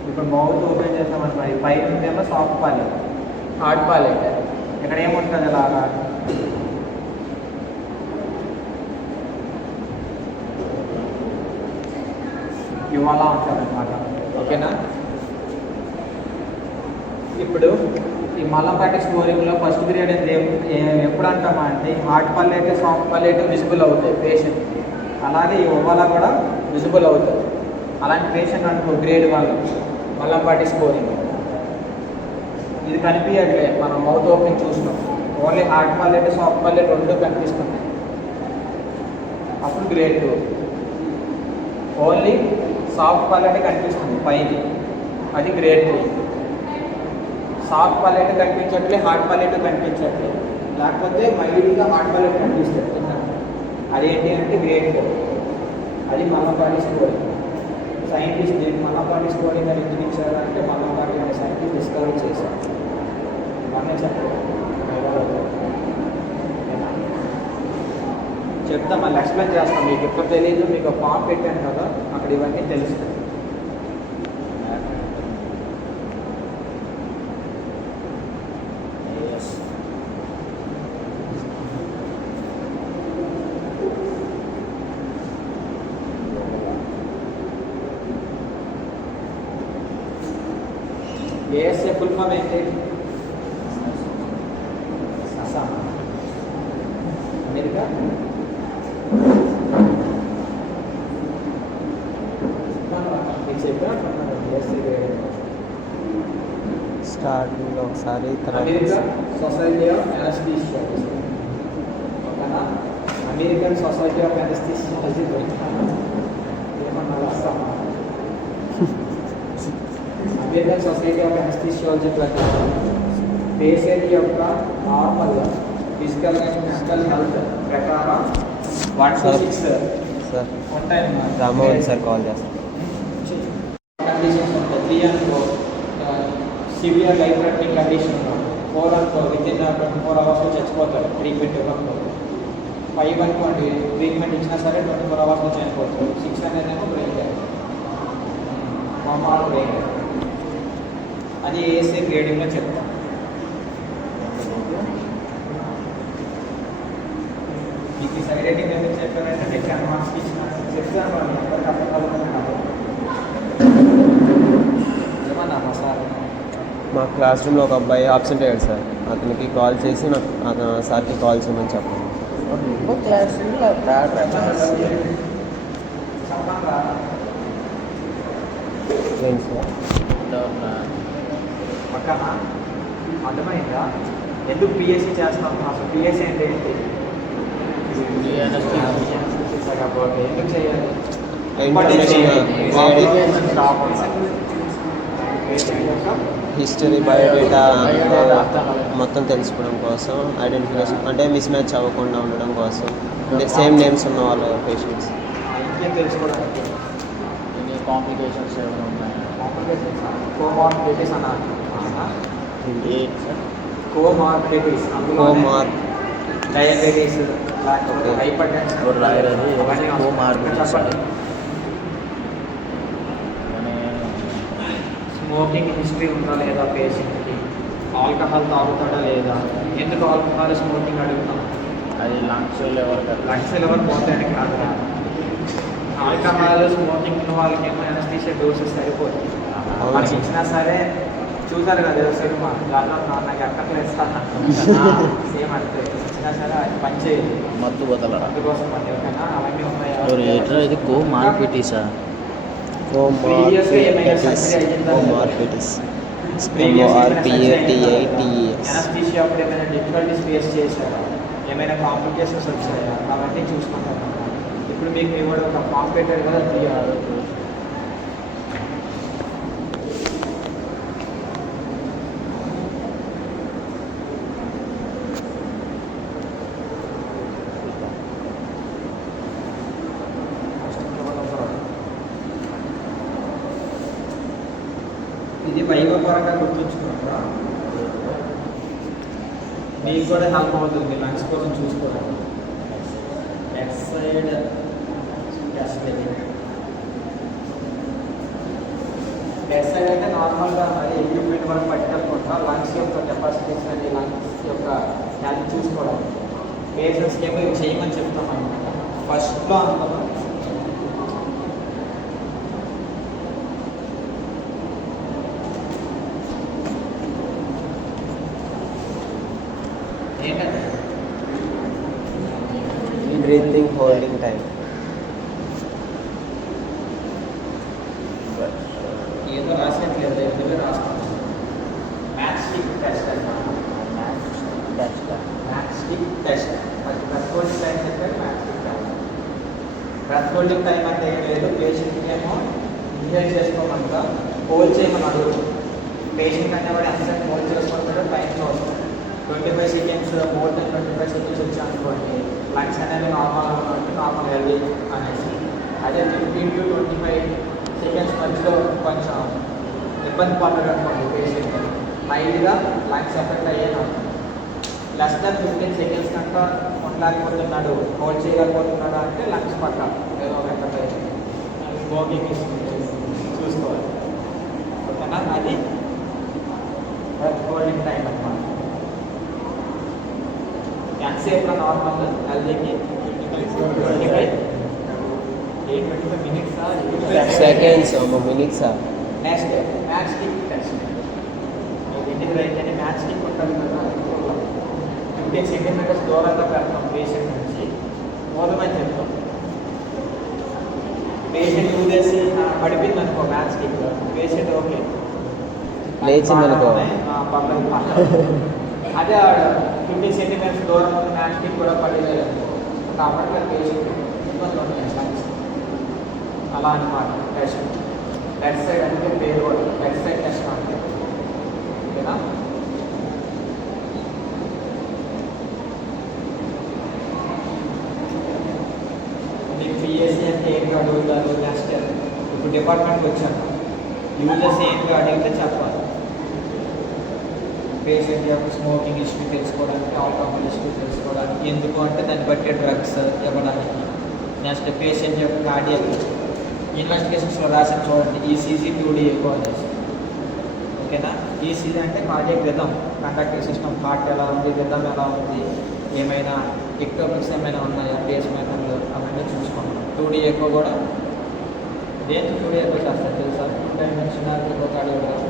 ఇప్పుడు మౌత్ ఓపెన్ చేస్తామన్నమాట, పైన ఉంటేమో సాఫ్ట్ పల్లె, హార్ట్ పల్లె. ఇక్కడ ఏముంటుంది అలాగా, ఇవాళ ఉంటారనమాట. ఓకేనా? ఇప్పుడు ఈ మలంపాటి స్కోరింగ్లో ఫస్ట్ పీరియడ్ ఎప్పుడు అంటామా అంటే హార్ట్ పల్లెట్, సాఫ్ట్ పల్లెట్ విజిబుల్ అవుతాయి పేషెంట్. అలాగే ఈ ఓవాలా కూడా విజిబుల్ అవుతుంది. అలాంటి పేషెంట్ అనుకో గ్రేడ్ 1 మలంపాటి స్కోరింగ్ ఇది కనిపించట్లే, మనం మౌత్ ఓపెనింగ్ చూసినాం, ఓన్లీ హార్ట్ పల్లెట్, సాఫ్ట్ పల్లెట్ 2 కనిపిస్తున్నాయి. అప్పుడు గ్రేడ్ 2. ఓన్లీ సాఫ్ట్ పల్లెట్ కనిపిస్తుంది పైకి, అది గ్రేడ్ 3. సాఫ్ట్ పల్లెట్ కనిపించట్లే, హార్ట్ పల్లెట్ కనిపించట్లే, లేకపోతే మైల్డ్గా హార్ట్ పల్లెట్ కనిపిస్తుంది, అదేంటి అంటే గ్రేడ్ 4. అది మలంపాటి స్కోరింగ్. సైంటిస్ట్ దీన్ని మలంపాటి స్కోరింగ్ అని ఎందుకు ఇచ్చారు అంటే మలంపాటి అనే సైంటిస్ట్ డిస్కవరీ చేశారు. అనే చెప్పారు. చెప్తా మళ్ళీ ఎక్స్ప్లెయిన్ చేస్తాం. మీకు ఎప్పుడు తెలియదు, మీకు ఫామ్ పెట్టాను కదా, అక్కడ ఇవన్నీ తెలుస్తాయి. ఏఎస్ఏ ఫుల్ ఫామ్ ఏంటి? అస్సాం, అమెరికా మీకు చెప్పాను ఏఎస్ఏ స్టార్టింగ్లో ఒకసారి అమెరికా తర్వాత సొసైటీ ఆఫ్ అనస్థీషియాలజీ, ఓకేనా? అమెరికన్ సొసైటీ ఆఫ్ అనస్థీషియాలజీ ఏమన్నా అస్సామా? అమెరికన్ సొసైటీ ఆఫ్ అనస్థీషియాలజీ ప్రకారం పేషెంట్ యొక్క normal physical and mental health ప్రకారం 1 to 6 సార్ ఉంటాయన్నమాట. రామోహన్ సార్ కాల్ చేస్తాను. కండిషన్స్ ఉంటాయి. 3 and 4 severe life threatening condition 4 and 4 with in 24 అవర్స్లో చచ్చిపోతారు ట్రీట్మెంట్ ఇవ్వకపోతే. 5 అనుకోండి, ట్రీట్మెంట్ ఇచ్చినా సరే 24 అవర్స్లో చనిపోతారు. 6 అనేదేమో బ్రెయిన్ డ్యామేజ్, మామూలు బ్రెయిన్ డ్యామేజ్. అది ఏఎస్ఏ గ్రేడింగ్లో చెప్తాం. మీకు సైడ్ రేటింగ్ ఎందుకు చెప్పారంటే మీకు 10 మార్క్స్కి ఇచ్చిన చెప్తాను వాళ్ళు ఎవరికి అర్థం కలుగుతున్నాను. ఏమన్నా మా సార్ మా క్లాస్ రూమ్లో ఒక అబ్బాయి ఆబ్సెంట్ అయ్యాడు సార్. అతనికి కాల్ చేసి నాకు అతను సార్కి కాల్ చేయమని చెప్పండి. చెప్పండి. ఏంటి సార్? పక్కన అర్థమైందా? ఎందుకు పిఎస్సి చేస్తాం? అసలు పిఎస్సి అంటే ఏంటి? ఎందుకు చేయాలి? హిస్టరీ, బయోడేటా మొత్తం తెలుసుకోవడం కోసం, ఐడెంటిఫికేషన్ అంటే మిస్ మ్యాచ్ అవ్వకుండా ఉండడం కోసం, సేమ్ నేమ్స్ ఉన్న వాళ్ళ పేషెంట్స్. ఇంకేం తెలుసుకోవడానికి? కాంప్లికేషన్స్ ఏమైనా ఉన్నాయి? కాంప్లికేషన్స్ కోమార్బిడిటీస్ అన్నారు. కోమార్బిడిటీస్ కోమార్ డయాబెటీస్, లేకపోతే హైపర్ టెన్షన్, స్మోకింగ్ హిస్టరీ ఉందా లేదా పేషెంట్కి, ఆల్కహాల్ తాగుతాడా లేదా, ఎందుకు ఆల్కహాల్ స్మోకింగ్ అడుగుతాం? అది లంగ్స్ లెవెల్ పోతాయని కాదు. ఆల్కహాల్ స్మోకింగ్ ఉన్న వాళ్ళకి ఏమో అనస్థీషియా డోసెస్ సరిపోతుంది. మనకి ఇచ్చినా సరే చూసారు కదా సినిమా, దాంట్లో నాకు ఎక్కట్లేదు సార్ సేమ్ అంటే ఇచ్చినా సరే అది పనిచేయదు, మత్తు బదలరా అందుకోసం అది ఓకేనా. అవన్నీ ఉన్నాయి. ఇది కోమార్బిడిటీసా? అనస్థీషియా అప్పుడు ఏమైనా డిఫికల్టీస్ ఫేస్ చేశారా, ఏమైనా కాంప్లికేషన్స్ వచ్చాయా, అవన్నీ చూసుకుంటాం. ఇప్పుడు మీకు ఇవ్వడం ఒక ఫామ్ పెట్టారు కదా, తీయాలి. ఇది వైభవపరంగా గుర్తుంచుకున్నారా? మీకు కూడా హెల్ప్ అవుతుంది లంగ్స్ కోసం చూసుకోవడం. ఎక్సైడ్ ఎక్సైడ్ అంటే నార్మల్గా అది ఎక్విప్మెంట్ వరకు పట్టుకోకుండా లంగ్స్ యొక్క కెపాసిటీస్ అండి, లంగ్స్ యొక్క హెల్త్ చూసుకోవడం. పేషెంట్స్కి ఏమో ఇవి చేయమని చెప్తాం అనమాట. ఫస్ట్లో అందులో ఏంటంటే బ్రీతింగ్ హోల్డింగ్ టైం. ఏదో రాసేట్లేదు, ఎందుకు రాసుకుంటాం. మ్యాచ్ స్టిక్ టెస్ట్ అన్నమాట. Match stick test. మరి బ్రెత్ హోల్డింగ్ టైం చెప్పారు, match stick time. Breath holding time అంటే ఏం లేదు, పేషెంట్కి ఏమో ఇన్హేల్ చేసుకోమంటా హోల్డ్ చేయమని అడుగుతాం. పేషెంట్ అనేవాడు ఎంతసేపు హోల్డ్ చేసుకుంటాడో టైం చూస్తాం. 25 seconds, మోర్ దెన్ 25 seconds వచ్చి అనుకోండి, లంగ్స్ అనేది నార్మల్గా ఉన్నట్టు, నార్మల్ హెల్దీ అనేసి. అదే 15 to 25 seconds మధ్యలో కొంచెం ఇబ్బంది పడ్డాడు అనుకోండి పేషెంట్, మైల్డ్గా లంగ్స్ ఎఫెక్ట్ అయ్యేది. లెస్ దాన్ 15 సెకండ్స్ కనుక ఉండలేకపోతున్నాడు, హోల్డ్ చేయలేకపోతున్నాడు అంటే లంగ్స్ పక్క ఏదో ఒక స్మోకింగ్ చూసుకోవాలి. ఓకేనా, అది హోల్డింగ్ టైం అన్నమాట. ఎంతసేపు నార్మల్ హెల్దీకి 25 minutes seconds minutes. Next match kick test. ఇంటికి అయితేనే మ్యాచ్ కిక్ ఉంటుంది కదా, 15 సెంటీమీటర్స్ దూరంగా పెడతాం పేషెంట్ నుంచి, మూలమని చెప్తాం. పేషెంట్ ఊదేసి పడిపోయింది అనుకో మ్యాచ్ కిక్, పేషెంట్ ఓకే లేచిందనుకో పర్లేదు. అదే 15 సెంటీమీటర్స్ దూరం ఉన్న మ్యాచ్ కిక్ కూడా పడలేదు అనుకో, కాబట్టి పేషెంట్ ఇబ్బంది ఉన్నాయి లంగ్స్. అలా అనమాట టెస్ట్. లెఫ్ట్ సైడ్ అంటే పేరు కూడా లెఫ్ట్ సైడ్ టెస్ట్ అంటే. ఓకేనా, మీకు పిఎస్సి అంటే ఏంటి అడుగుతారు. నెక్స్ట్ ఇప్పుడు డిపార్ట్మెంట్కి వచ్చాను, యూజర్స్ ఏంటి అడిగితే చెప్పాలి. పేషెంట్ యొక్క స్మోకింగ్ హిస్టరీ తెలుసుకోవడానికి, ఆల్కహాల్ హిస్టరీ తెలుసుకోవడానికి, ఎందుకు అంటే దాన్ని బట్టి డ్రగ్స్ ఇవ్వడానికి. నెక్స్ట్ పేషెంట్ యొక్క కార్డియక్ ఇన్వెస్టిగేషన్స్లో రాసిన చూడండి, ఈసీజీ 2D ఎక్కువ చేసి. ఓకేనా, ఈసీజీ అంటే cardiac rhythm, conductive system, heart ఎలా ఉంది, రిథమ్ ఎలా ఉంది, ఏమైనా ఎక్టోపిక్స్ ఏమైనా ఉన్నాయా, పేస్ మేకర్లు అవన్నీ చూసుకుంటాం. 2D ఎక్కువ కూడా దేనికి 2D ఎక్కువ చేస్తారు తెలుసా? 2 డైమెన్షనల్ కార్డియోగ్రాఫ్.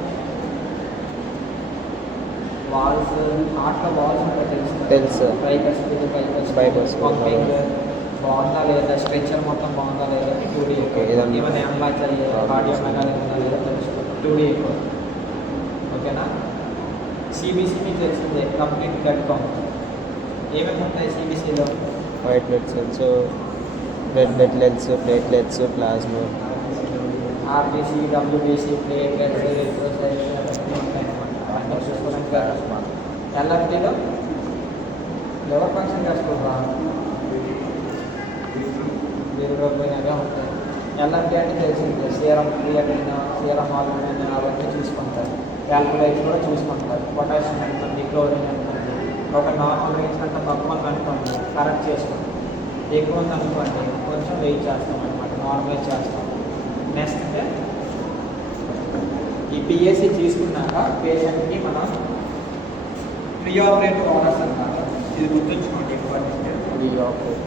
వాల్స్, హార్ట్లో వాల్స్ ఉంటాయి తెలుసు. బైపస్ పంపింగ్ బాగుందా లేదా, స్ట్రెచ్చర్ మొత్తం బాగుందా లేదా, 2D ఎక్కువ. ఏమైనా ఎంలాచ్ అయ్యే కార్డియో మెగాలి ఉందా లేదా తెలుసుకోవాలి, 2D ఎక్కువ. ఓకేనా, సిబిసి మీకు తెలిసిందే, కంప్లీట్ బ్లడ్ కౌంట్. ఏమేమి ఉంటాయి సిబిసిలో? White blood cells, red blood cells, platelets, plasma, RBC, WBC, platelets, erythrocytes అన్నీ ఉంటాయి అన్నమాట. చూసుకోవడానికి ఎల్ఎఫ్టీలో లివర్ ఫంక్షన్ చేసుకుంటా విరిగిపోయినగా ఉంటాయి. ఎల్ఎఫ్టీ అంటే తెలిసిందే, సీరం క్రియాటిన్, సీరం హార్మోన్ అవన్నీ చూసుకుంటారు. క్యాల్కులైట్స్ కూడా చూసుకుంటారు. పొటాషియం ఎంత ఉంది, క్లోరిన్ ఎంత ఉంది. ఒక నార్మల్ రేంజ్ కంటే తక్కువ ఉంది అనుకోండి, కరెక్ట్ చేసుకుంటాం. ఎక్కువ ఉంది అనుకోండి, కొంచెం వెయిట్ చేస్తాం అనమాట, నార్మలైజ్ చేస్తాం. నెక్స్ట్ అంటే ఈ పిఎస్సి తీసుకున్నాక పేషెంట్కి మనం ప్రీ ఆపరేటివ్ ఆర్డర్స్ అన్నారు. ఇది గుర్తుంచుకోండి important. Pre operative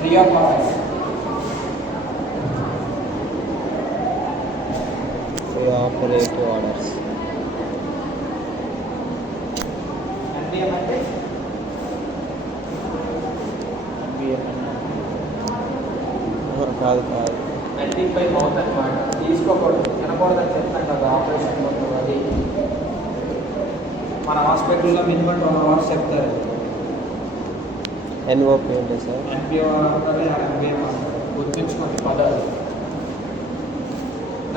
pre of orders operative orders అంటే ఏమంటే కాదు కాదు నైన్టీపై మౌత్ అనమాట. తీసుకోకూడదు, తినకూడదు అని చెప్తాం కదా ఆపరేషన్ మొత్తం. అది మన హాస్పిటల్లో మినిమం 2 అవర్స్ చెప్తారు. ఎన్ఓపి ఉంటుంది సార్. ఎన్పిఓ అంటారు, ఎంబీఎం అంటారు. గుర్తుంచుకోండి పదాలు.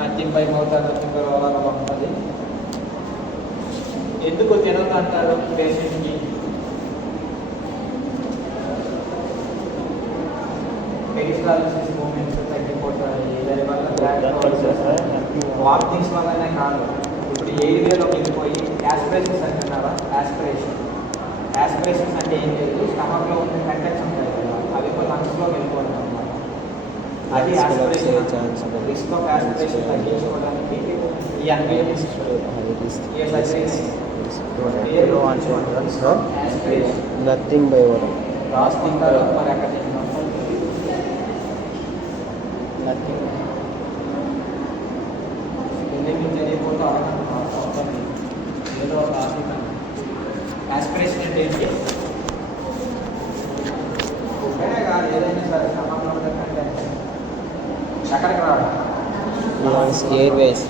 Nothing by mouth, nothing by over ఉంటుంది. ఎందుకు తినదు అంటారు పేషెంట్కి? మెడిసిన్ మూమెంట్స్ తగ్గిపోతాయి, దానివల్ల వామిటింగ్స్ వల్లనే కాదు. ఇప్పుడు ఎయిర్వేలో వెళ్ళిపోయి యాస్పిరేషన్స్ అంటున్నారా? యాస్పిరేషన్స్ అంటే ఏం లేదు, స్టమక్లో ఉండే కంటెంట్స్ ఉంటాయి కదా, అవి కూడా లంగ్స్లో వెళ్ళిపోతాయి అన్నమాట. అది యాస్పిరేషన్. రిస్క్ ఆఫ్ యాస్పిరేషన్ తగ్గించుకోవడానికి ఈ అన్వేషన్స్ నథింగ్ బై ఓవర్ రాస్తుంటారు మరి అక్కడ తెలియకపోతే ఏదో ఒక యాస్పిరేషన్ అంటే ఏంటి? ఒకటే కాదు, ఏదైనా సరే సమానంలో ఉంటుందంటే ఎక్కడికి రావడం ఎయిర్ వేస్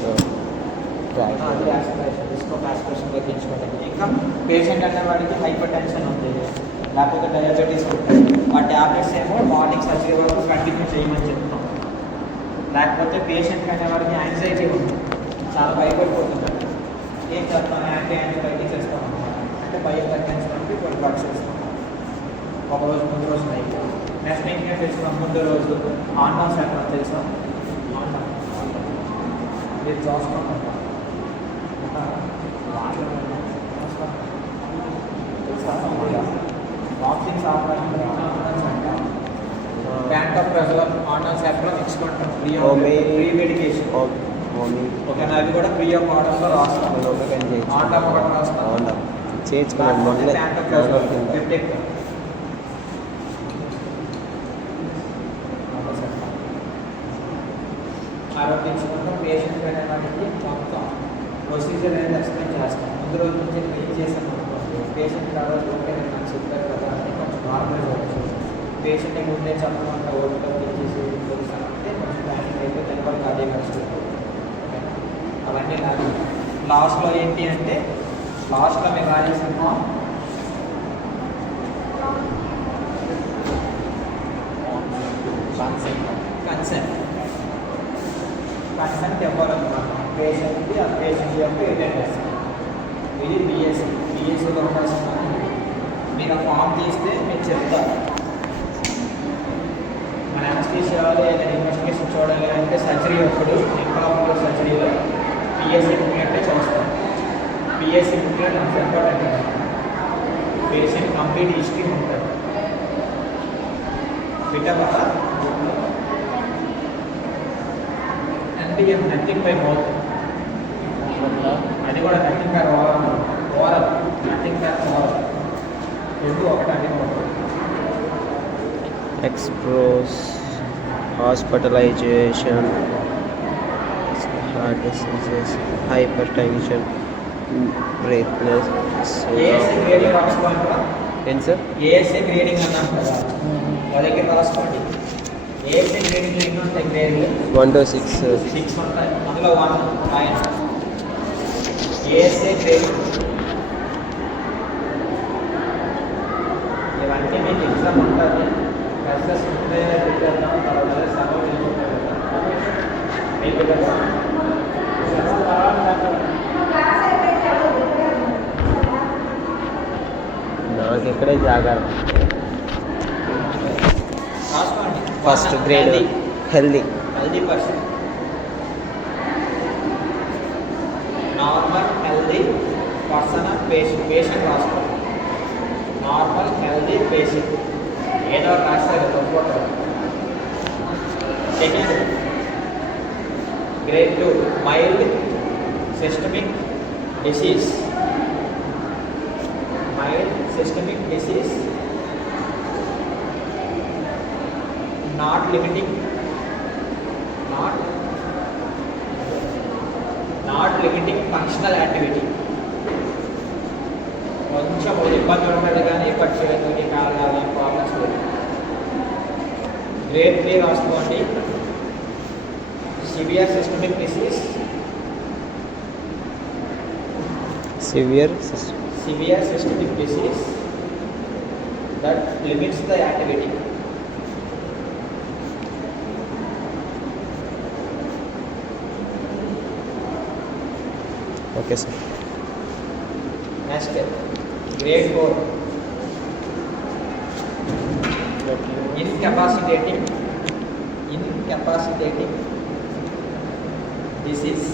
అది యాస్పిరేషన్. రిస్క్ ఆఫ్ యాస్పిరేషన్ తగ్గించుకోవడానికి. ఇంకా పేషెంట్ అనేవాడికి హైపర్ టెన్షన్ ఉంది, లేకపోతే డయాబెటీస్ ఉంటుంది. ఆ ట్యాబ్లెట్స్ ఏమో మార్నింగ్ సర్జరీ వరకు కంటిన్యూ చేయమని చెప్తాం. లేకపోతే పేషెంట్ అనేవాడికి యాంగ్జైటీ ఉంది, చాలా భయపడిపోతుంటారు. ఏం చేస్తాం? యాంటీబయాటిక్స్ ఇస్తాం అన్నమాట. అంటే భయం తగ్గించడానికి కొన్ని డ్రగ్స్ ఇస్తాం. ఒక రోజు ముందు రోజు నైట్. నెక్స్ట్ ఇంకేం తెలుసుకున్నాం? ముందు రోజు ఆన్డాన్స్ ఎక్కడ తెలుసా? మీరు చూసుకుంటాం options pant of pressure order septum expert premedication ఓకేనా అవి కూడా ఫ్రీ ఆఫ్ ఆర్డర్లో రాస్తాం ఆర్డర్ ఒకటి రాస్తాం చేయించుకున్నాను మొన్న ప్యాంట్ ఆఫ్ ప్రెజర్ పెప్టిక్ ఆరోగ్యించుకుంటాం పేషెంట్ అనేవాటికి మొత్తం ప్రొసీజర్ అనేది ఎక్స్ప్లెయిన్ చేస్తాం ముందు రోజు నుంచి ట్రైన్ చేసాం అనుకోండి పేషెంట్ కాబట్టి ఓకే నేను నాకు చెప్పారు కదా అని కొంచెం నార్మలైజ్ అవుతుంది పేషెంట్ని ముందే చెప్పకుండా ఓపిక తెచ్చేసి తెలుస్తానంటే కొంచెం ప్లానింగ్ అయితే దానివల్ల అదే కష్టం అవన్నీ నాకు లాస్ట్లో ఏంటి అంటే లాస్ట్లో మేము రాసేసాము కన్సెంట్ ఇవ్వాలన్నమాట పేషెంట్కి ఆ పేషెంట్ యొక్క అటెండెన్స్ ఇది బిఎస్సీలో ఉండాల్సిన మీరు ఆ ఫామ్ తీస్తే మీరు చెప్తారు మన అనస్థీషియాలో ఏదైనా ఇన్వెస్టిగేషన్ చూడాలి అంటే సర్జరీ అప్పుడు ఇంపార్టెంట్ సర్జరీలో పిఎస్సీ బుక్లెట్టే చూస్తాం పిఎస్సీ బుక్లెట్ అంత ఇంపార్టెంట్ పేషెంట్ కంప్లీట్ హిస్టరీ ఉంటుంది విటబత నథింగ్ బై మౌత్ అది కూడా nothing by oral nothing by oral రెండు ఒకటి ఎక్స్ప్రోస్ hospitalisation heart diseases hypertension breathless ASA grading రాసుకోండి ఏంటి సార్ ఏఎస్ఏ గ్రేడింగ్ అన్నాం కదా వాళ్ళ దగ్గర రాసుకోండి ఏఎస్ఏ గ్రేడింగ్ ఎన్ని ఉంటాయి గ్రేడ్లు 1 to 6 6 ఉంటాయి అందులో 1 ఆయన ఏఎస్ఏ గ్రేడింగ్ ఇవన్నీ మీకు ఎగ్జామ్ ఉంటుంది ప్లస్ ఉంటే పెట్టేద్దాం తర్వాత సర్వ్ నాకు ఎక్కడే జాగారం రాసుకోండి first grade healthy person normal healthy person patient రాసుకోండి నార్మల్ హెల్దీ పేషెంట్ ఏదో రాస్తారు తప్పకుండా second grade 2 mild systemic disease not limiting functional activity కొంచెం ఇబ్బంది ఉంటుంది కానీ పక్షులకి కారణాలు ప్రాబ్లమ్స్ లేదు గ్రేడ్ 3 రాసుకోండి severe systemic disease severe systemic disease that limits the activity. Okay, sir. Next, grade 4. Incapacitating disease.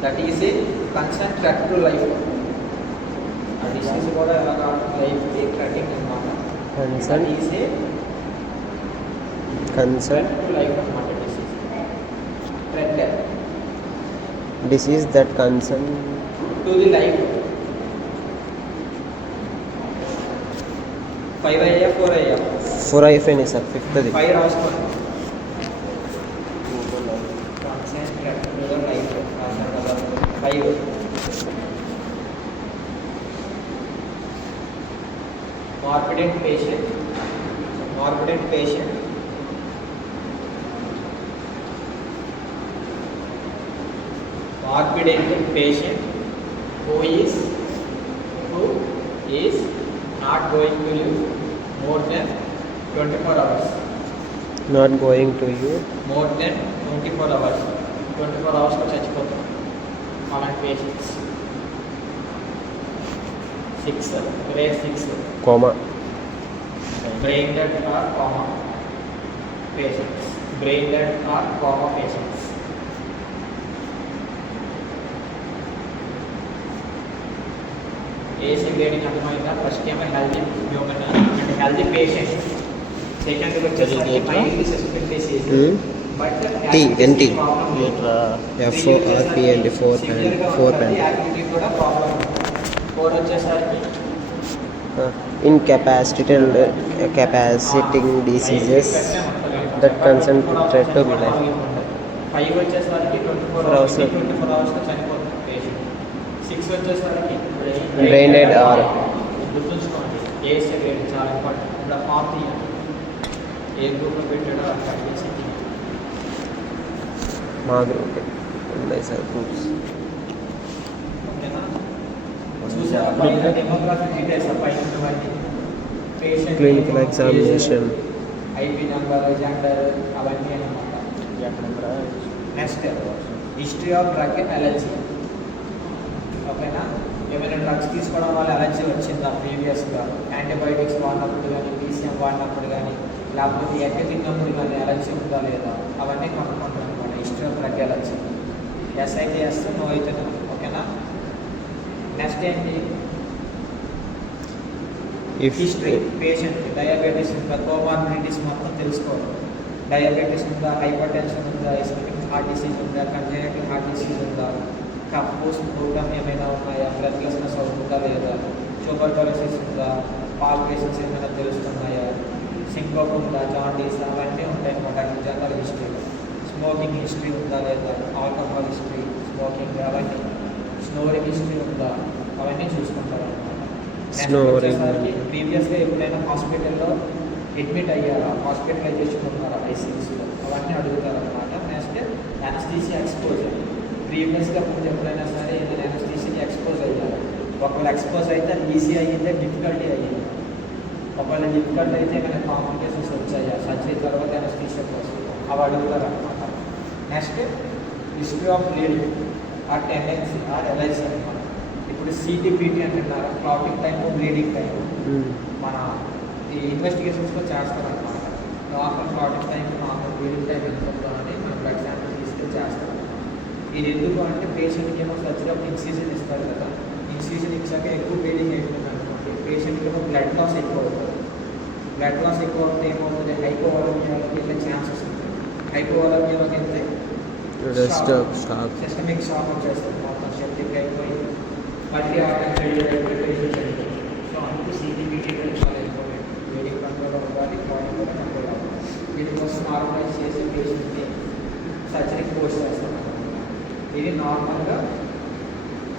That is a constant threat to life. A disease కూడా ఎలా లైఫ్ థ్రెటనింగ్ అన్నమాట. That is a concern to life అన్నమాట disease. Threat. Disease that concern to the life. 5 అయ్యా 4 అయ్యా 4 అయిపోయినాయి sir 5th అది 5 రాసుకోండి. Constant threat to the life. 5 morbid patient who is not going to live more than 24 hours. not going to you More than 24 hours. 24 hours లో చచ్చిపోతాం అలాంటి patients. 6 grade 6 coma brain dead or coma patients. Brain dead or coma patients. AC grading అర్థమైందా? First ఏమో healthy human అంటే healthy patient, second వచ్చేసరికి mildly suspected disease but NT ఇట్లా FORPND 4 activity కూడా problem. 4 వచ్చేసరికి incapacitating diseases that concentrate to life. 5 వచ్చేసరికి 24 hours లో చనిపోతుంది పేషెంట్. 6 వచ్చేసరికి Brain dead or గుర్తుంచుకోండి. ఏసీ గ్రేడ్ చాలా ఇంపార్టెంట్. ఇప్పుడు ఫామ్ తీయండి, ఏ గ్రూప్లో పెట్టాడో అక్కడ చేసి మా group ఉన్నాయి సార్ groups. ఓకేనా? చూసారా పైన డెమోగ్రాఫిక్ డీటెయిల్స్ పైన ఉన్నవన్నీ patient Clinical examination. IP number, gender అవన్నీ అన్నమాట. Next history of drug allergy. ఓకేనా? ఏమైనా డ్రగ్స్ తీసుకోవడం వల్ల అలర్జీ వచ్చిందా ప్రీవియస్గా, యాంటీబయాటిక్స్ వాడినప్పుడు కానీ, పీసీఎం వాడినప్పుడు కానీ, లేకపోతే ఎగ్ తిన్నప్పుడు కానీ అలర్జీ ఉందా లేదా అవన్నీ కనుక్కుంటాం అనమాట. History of drug allergy yes అయితే ఎస్, నో అయితే నో. ఓకేనా? నెక్స్ట్ ఏంటి? హిస్టరీ పేషెంట్ డయాబెటీస్ ఉందా, కోమార్బిడిటీస్ మొత్తం తెలుసుకోవాలి. డయాబెటీస్ ఉందా, హైపర్ టెన్షన్ ఉందా, ఇస్కెమిక్ హార్ట్ డిసీజ్ ఉందా, కంజనైటల్ హార్ట్ డిసీజ్ ఉందా, కఫ్ ప్రోగ్రామ్ ఏమైనా ఉన్నాయా, బ్రెత్లెస్నెస్ అవుతుందా లేదా, ట్యూబర్కులోసిస్ ఉందా, పాల్పేషన్స్ ఏమైనా తెలుస్తున్నాయా, సింకోప్ ఉందా, జాండీస్ అవన్నీ ఉంటాయి అన్నమాట. General history. స్మోకింగ్ హిస్టరీ ఉందా లేదా, ఆల్కహాల్ హిస్టరీ, స్మోకింగ్ అవన్నీ, స్నోరింగ్ హిస్టరీ ఉందా అవన్నీ చూసుకుంటారు అన్నమాట. ప్రీవియస్గా ఎప్పుడైనా హాస్పిటల్లో అడ్మిట్ అయ్యారా, హాస్పిటలైజేషన్ ఉన్నారా ఐసీయూస్లో, అవన్నీ అడుగుతారు అనమాట. Next anaesthesia exposure. ప్రీవియస్గా ముందు ఎప్పుడైనా సరే ఏదైనా యానస్థీసియాకి ఎక్స్పోజ్ అయ్యారు. ఒకవేళ ఎక్స్పోజ్ అయితే ఈజీ అయ్యిందే, డిఫికల్టీ అయ్యింది. ఒకవేళ డిఫికల్ట్ అయితే ఏమైనా కాంప్లికేషన్స్ వచ్చాయా, సర్జరీ తర్వాత యానస్థీసియా కోసం అవి అడుగుతారు అనమాట. Next history of bleeding or tendency or LIC అనమాట. ఇప్పుడు సిటీపీటీ అంటున్నారు, క్లాటింగ్ టైము, బ్లీడింగ్ టైము. మన ఈ ఇన్వెస్టిగేషన్స్లో చేస్తారనమాట. Normal clotting time, normal bleeding time ఎంత ఉందో అని మనం బ్లడ్ శాంపిల్ తీసుకెళ్ళి చేస్తాం. ఇది ఎందుకు అంటే పేషెంట్కి ఏమో సర్జరీ అప్పుడు ఇన్సిజన్ ఇస్తారు కదా, ఇన్సిజన్ ఇచ్చాక ఎక్కువ బ్లీడింగ్ అయిపోతుంది అనుకోండి, పేషెంట్కి ఏమో బ్లడ్ లాస్ ఎక్కువ అవుతుంది. బ్లడ్ లాస్ ఎక్కువ అవుతే ఏమవుతుంది, హైపోవాలమియాలోకి వెళ్ళే ఛాన్సెస్ ఉంటాయి. హైపోవాలమియాలోకి వెళ్తే సిస్టమిక్ షాక్ వచ్చేస్తుంది, మొత్తం సెప్టిక్ అయిపోయి మళ్ళీ సో అందుకు సిటీపీటీ చాలా ఇంపార్టెంట్. బ్లీడింగ్ కంట్రోల్ అవ్వాలి, బాడీ కూడా కంట్రోల్ అవ్వాలి. దీనికోసం నార్మలైజ్ చేసి పేషెంట్ని సర్జరీకి పోస్ట్ చేస్తాం. ఇది నార్మల్గా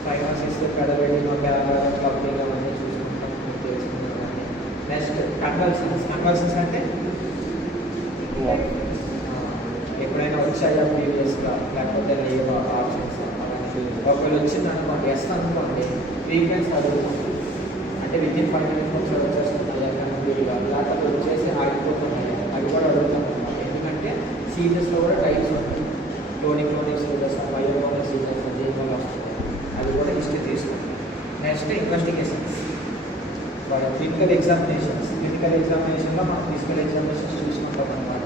ఫైనాన్సెస్ పెడబెట్టిన క్లబ్బింగ్ అవన్నీ చూసుకుంటాం, తెలుసుకుంటాం. నెక్స్ట్ కన్వల్సన్స్ అంటే ఎప్పుడైనా వచ్చాయా ప్రీవియస్గా, లేకపోతే లేవా ఆప్షన్స్. ఒకవేళ వచ్చింది అనుకోండి, ఎస్ అనుకోండి, ఫ్రీక్వెన్సీ అడుగుతుంది. అంటే వితిన్ 5 minutes ఒకసారి వచ్చేస్తున్నాయా కంప్లీట్గా, లేకపోతే వచ్చేసి ఆగిపోతున్నాయి, అవి కూడా అడుగుతాం అనమాట. ఎందుకంటే సీజర్స్లో కూడా టైప్స్ ఉంటాయి. క్లోనిక్ సీజర్స్, బయోమోనల్ సీజర్స్, జీమోల్ వస్తుంది, అది కూడా హిస్టరీ తీసుకుంటాం. Next investigations, clinical examinations. Clinical ఎగ్జామినేషన్లో మనం ఫిజికల్ ఎగ్జామినేషన్స్ చూసుకుంటాం అనమాట.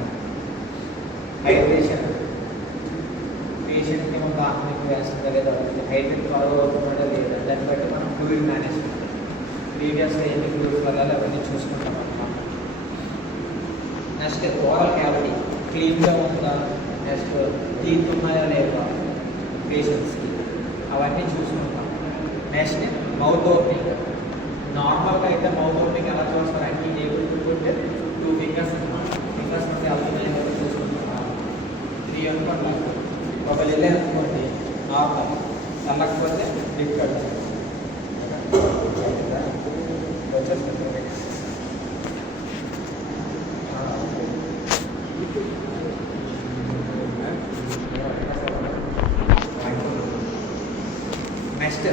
హైడ్రేషన్, పేషెంట్కి మనం దాహం ఎక్కువ వేస్తుందా లేదా, హైడ్రేట్ ఫాలో అవుతుందా లేదా, దాన్ని బట్టి మనం ఫ్లూయిడ్ మేనేజ్మెంట్, ప్రీవియస్గా ఎన్ని ఫ్లూయిడ్స్ వల్ల అవన్నీ చూసుకుంటాం అన్నమాట. నెక్స్ట్ ఓరల్ క్యావిటీ క్లీన్గా ఉందా, నెక్స్ట్ టీత్ ఉన్నాయా లేదా పేషెంట్స్కి, అవన్నీ చూసుకుంటాం. Next mouth opening. నార్మల్గా అయితే మౌత్ ఓపెనింగ్ ఎలా చూస్తారు అంటే ఈ టేబుల్ చూసుకుంటే 2 ఫింగర్స్ అనమాట. ఫింగర్స్ అంటే అవుతున్నాయి చూసుకుంటున్నాం. 3 అనుకోండి. ఒకవేళ వెళ్ళాలనుకోండి నార్మల్, వెళ్ళకపోతే డిఫికల్ట్ వచ్చేస్తుంది. నెక్స్ట్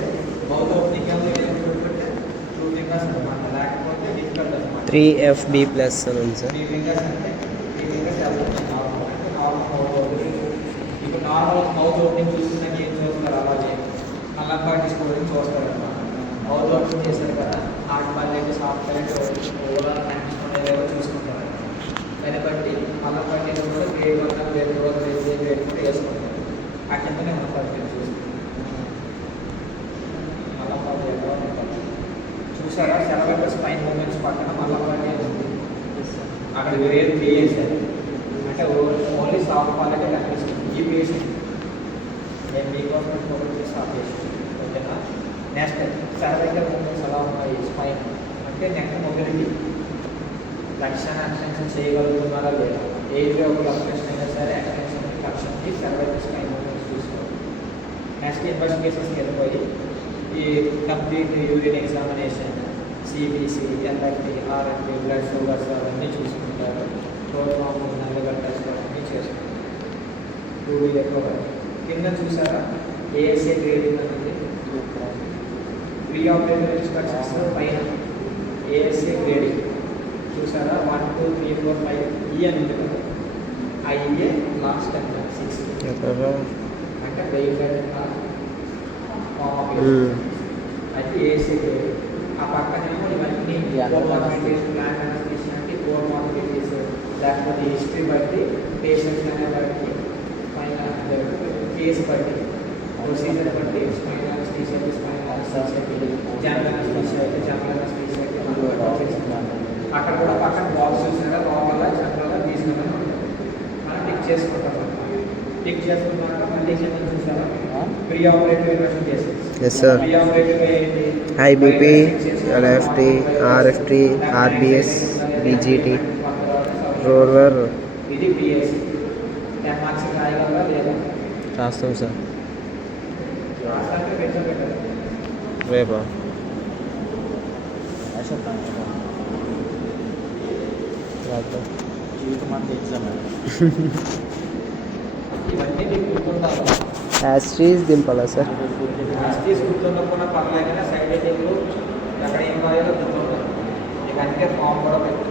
మౌత్ ఓపెనింగ్ చూసుకుంటే 2 ఫింగర్స్ అనమాట, లేకపోతే డిఫికల్ట్ అనమాట. 3FB+ అని ఉంది సార్. 3 ఫింగర్స్ అంటే 3 ఫింగర్స్ వెళ్తుంది నార్మల్, అంటే నార్మల్ మౌత్ ఓపెనింగ్. ఇప్పుడు నార్మల్ మౌత్ ఓపెనింగ్ చూసుకున్నాక ఏం చూస్తారు, అలాగే మల్లంపాటి స్కోరింగ్ చూస్తారు అనమాట. మౌత్ ఓపెనింగ్ చేశారు కదా, హార్ట్ పర్లేదు, సాఫ్ట్ పర్లేదు, ఓవరాల్ కనిపిస్తుండే లేదో చూసుకుంటారు. దాన్ని బట్టి మళ్ళీ 20 కూడా గ్రేడ్ 1 గ్రేడ్ 2 గ్రేడ్ కూడా వేసుకుంటాం. ఆ కిందనే ఉంటుంది మళ్ళీ 10 ఎక్కడ ఉంటుంది చూసారా సెలవు పైన మూమెంట్స్ పక్కన మళ్ళీ 10 ఉంది. అక్కడ గ్రేడ్ బి వేసారు అంటే ఓన్లీ సాఫ్ట్ క్వాలిటీ కనిపిస్తుంది. ఈ బేసిక్ నేను మీకోసం ఫోటో తీసి స్టార్ట్ చేసాను. ఓకేనా. నెక్స్ట్ సర్వైకల్ మూమెంట్స్ ఎలా ఉన్నాయి స్పైన్ అంటే నెక్ మొబిలిటీ రక్షణ ఎక్స్టెన్షన్ చేయగలుగుతున్నారా లేదా ఏది ఒక లొకేషన్ అయినా సరే ఎక్స్టెన్షన్ రక్షణకి సర్వైకల్ స్పైన్ మూమెంట్స్ చూసుకోవాలి. నెక్స్ట్ ఇన్వెస్టిగేషన్స్కి వెళ్ళిపోయి ఈ complete urine examination CBC LFT RFT blood sugars అవన్నీ చూసుకుంటారు. ప్రోగ్రామ్ నల్లగడ్డ టెస్ట్ అవన్నీ చేసుకుంటారు. 2 ఎక్కువ కింద చూసారా ఏఎస్ఏ గ్రేడింగ్ అనేది ప్రీ ఆపరేటివ్ ఇన్స్ట్రక్షన్స్ పైన ఏఎస్ఏ గ్రేడింగ్ చూసారా 1 2 3 4 5 ఈ అని ఉంది కదా. ఆ ఇఏ లాస్ట్ అంటే 6 అంటే వెయిట్ అయితే ఏఎస్ఏ గ్రేడింగ్. ఆ పక్కనేమో ఇవన్నీ ప్లాన్ అంటే కోర్మాడిటీస్ లేకపోతే హిస్టరీ బట్టి పేషెంట్స్ అనే బట్టి పైన కేసు బట్టి ప్రొసీజర్ బట్టి spine anaesthesia spine anaesthesia general anaesthesia అయితే జనరల్ అనస్థీషియా అక్కడ కూడా పక్కన బాక్స్ చూసినా లోపల జనరల్గా తీసుకుని మనం టిక్ చేసుకుంటాం. టిక్ చేసుకున్నాక మళ్ళీ కింద చూసారా pre operative investigations. Yes, sir. Pre operative ఏంటి High BP, LFT, RFT, RBS, BGT, roller. ఇది పిఎస్సి 10 మార్క్స్ రాయగలరా లేదా రాస్తాం సార్ రాష్ట్రానికి పెట్టారు. రేపా జీవితం అంతా ఎగ్జామ్ ఇవన్నీ మీకు గుర్తుండాలి. యాస్ట్రీస్ దింపాలా సార్ తీసుకుంటున్నప్పుడు పర్లేకపోయినా సైడ్ ఎఫెక్ట్లు ఎక్కడ ఏం రాయాలో గుర్తుంటాయి. ఇక అందుకే ఫామ్ కూడా పెట్టు.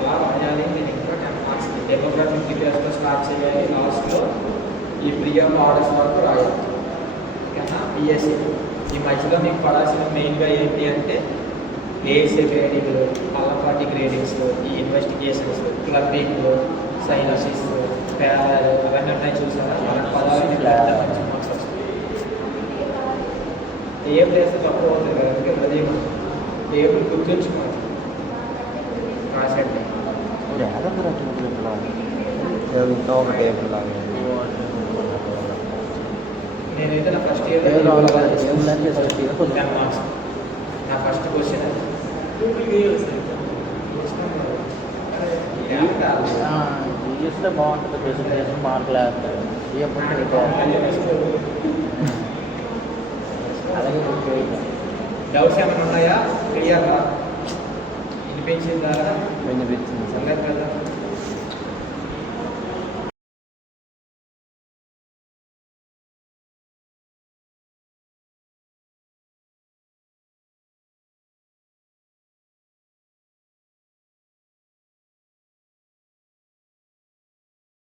అలా రాయాలి. నేను ఇంకా 10 మార్క్స్ డెమోగ్రాఫిక్ డీటెయిల్స్తో స్టార్ట్ చేయాలి. లాస్ట్లో ఈ ప్రియం ఆర్డర్స్ వరకు రాయాలి. ఓకేనా. పిఎస్సి ఈ మధ్యలో మీకు పడాల్సిన మెయిన్గా ఏంటి అంటే ఏఎస్ఏ గ్రేడింగ్లు అల్లపాటి గ్రేడింగ్స్ ఈ ఇన్వెస్టిగేషన్స్ క్లబ్బింగ్ సైనసిస్ పేరల్ అవన్నీ ఉన్నాయి చూసారా. అలాంటి పదాలు మంచి మార్క్స్ వస్తాయి. ఏం చేస్తే తప్పు అవుతుంది కదా అందుకే హృదయం దేవుడు గుర్తుంచుకోవాలి రాసేట్టు. ఇంకా ఒక టేబుల్ లాగా నేనైతే నా ఫస్ట్ ఇయర్ 10 మార్క్స్ నా ఫస్ట్ క్వశ్చన్ జీఎస్లో బాగుంటుంది. ప్రెజెంటేషన్ మార్కులు వేస్తారు. అలాగే డౌట్స్ ఏమైనా ఉన్నాయా క్లియర్గా వినిపించిందా వినిపించింది సంగతి కదా.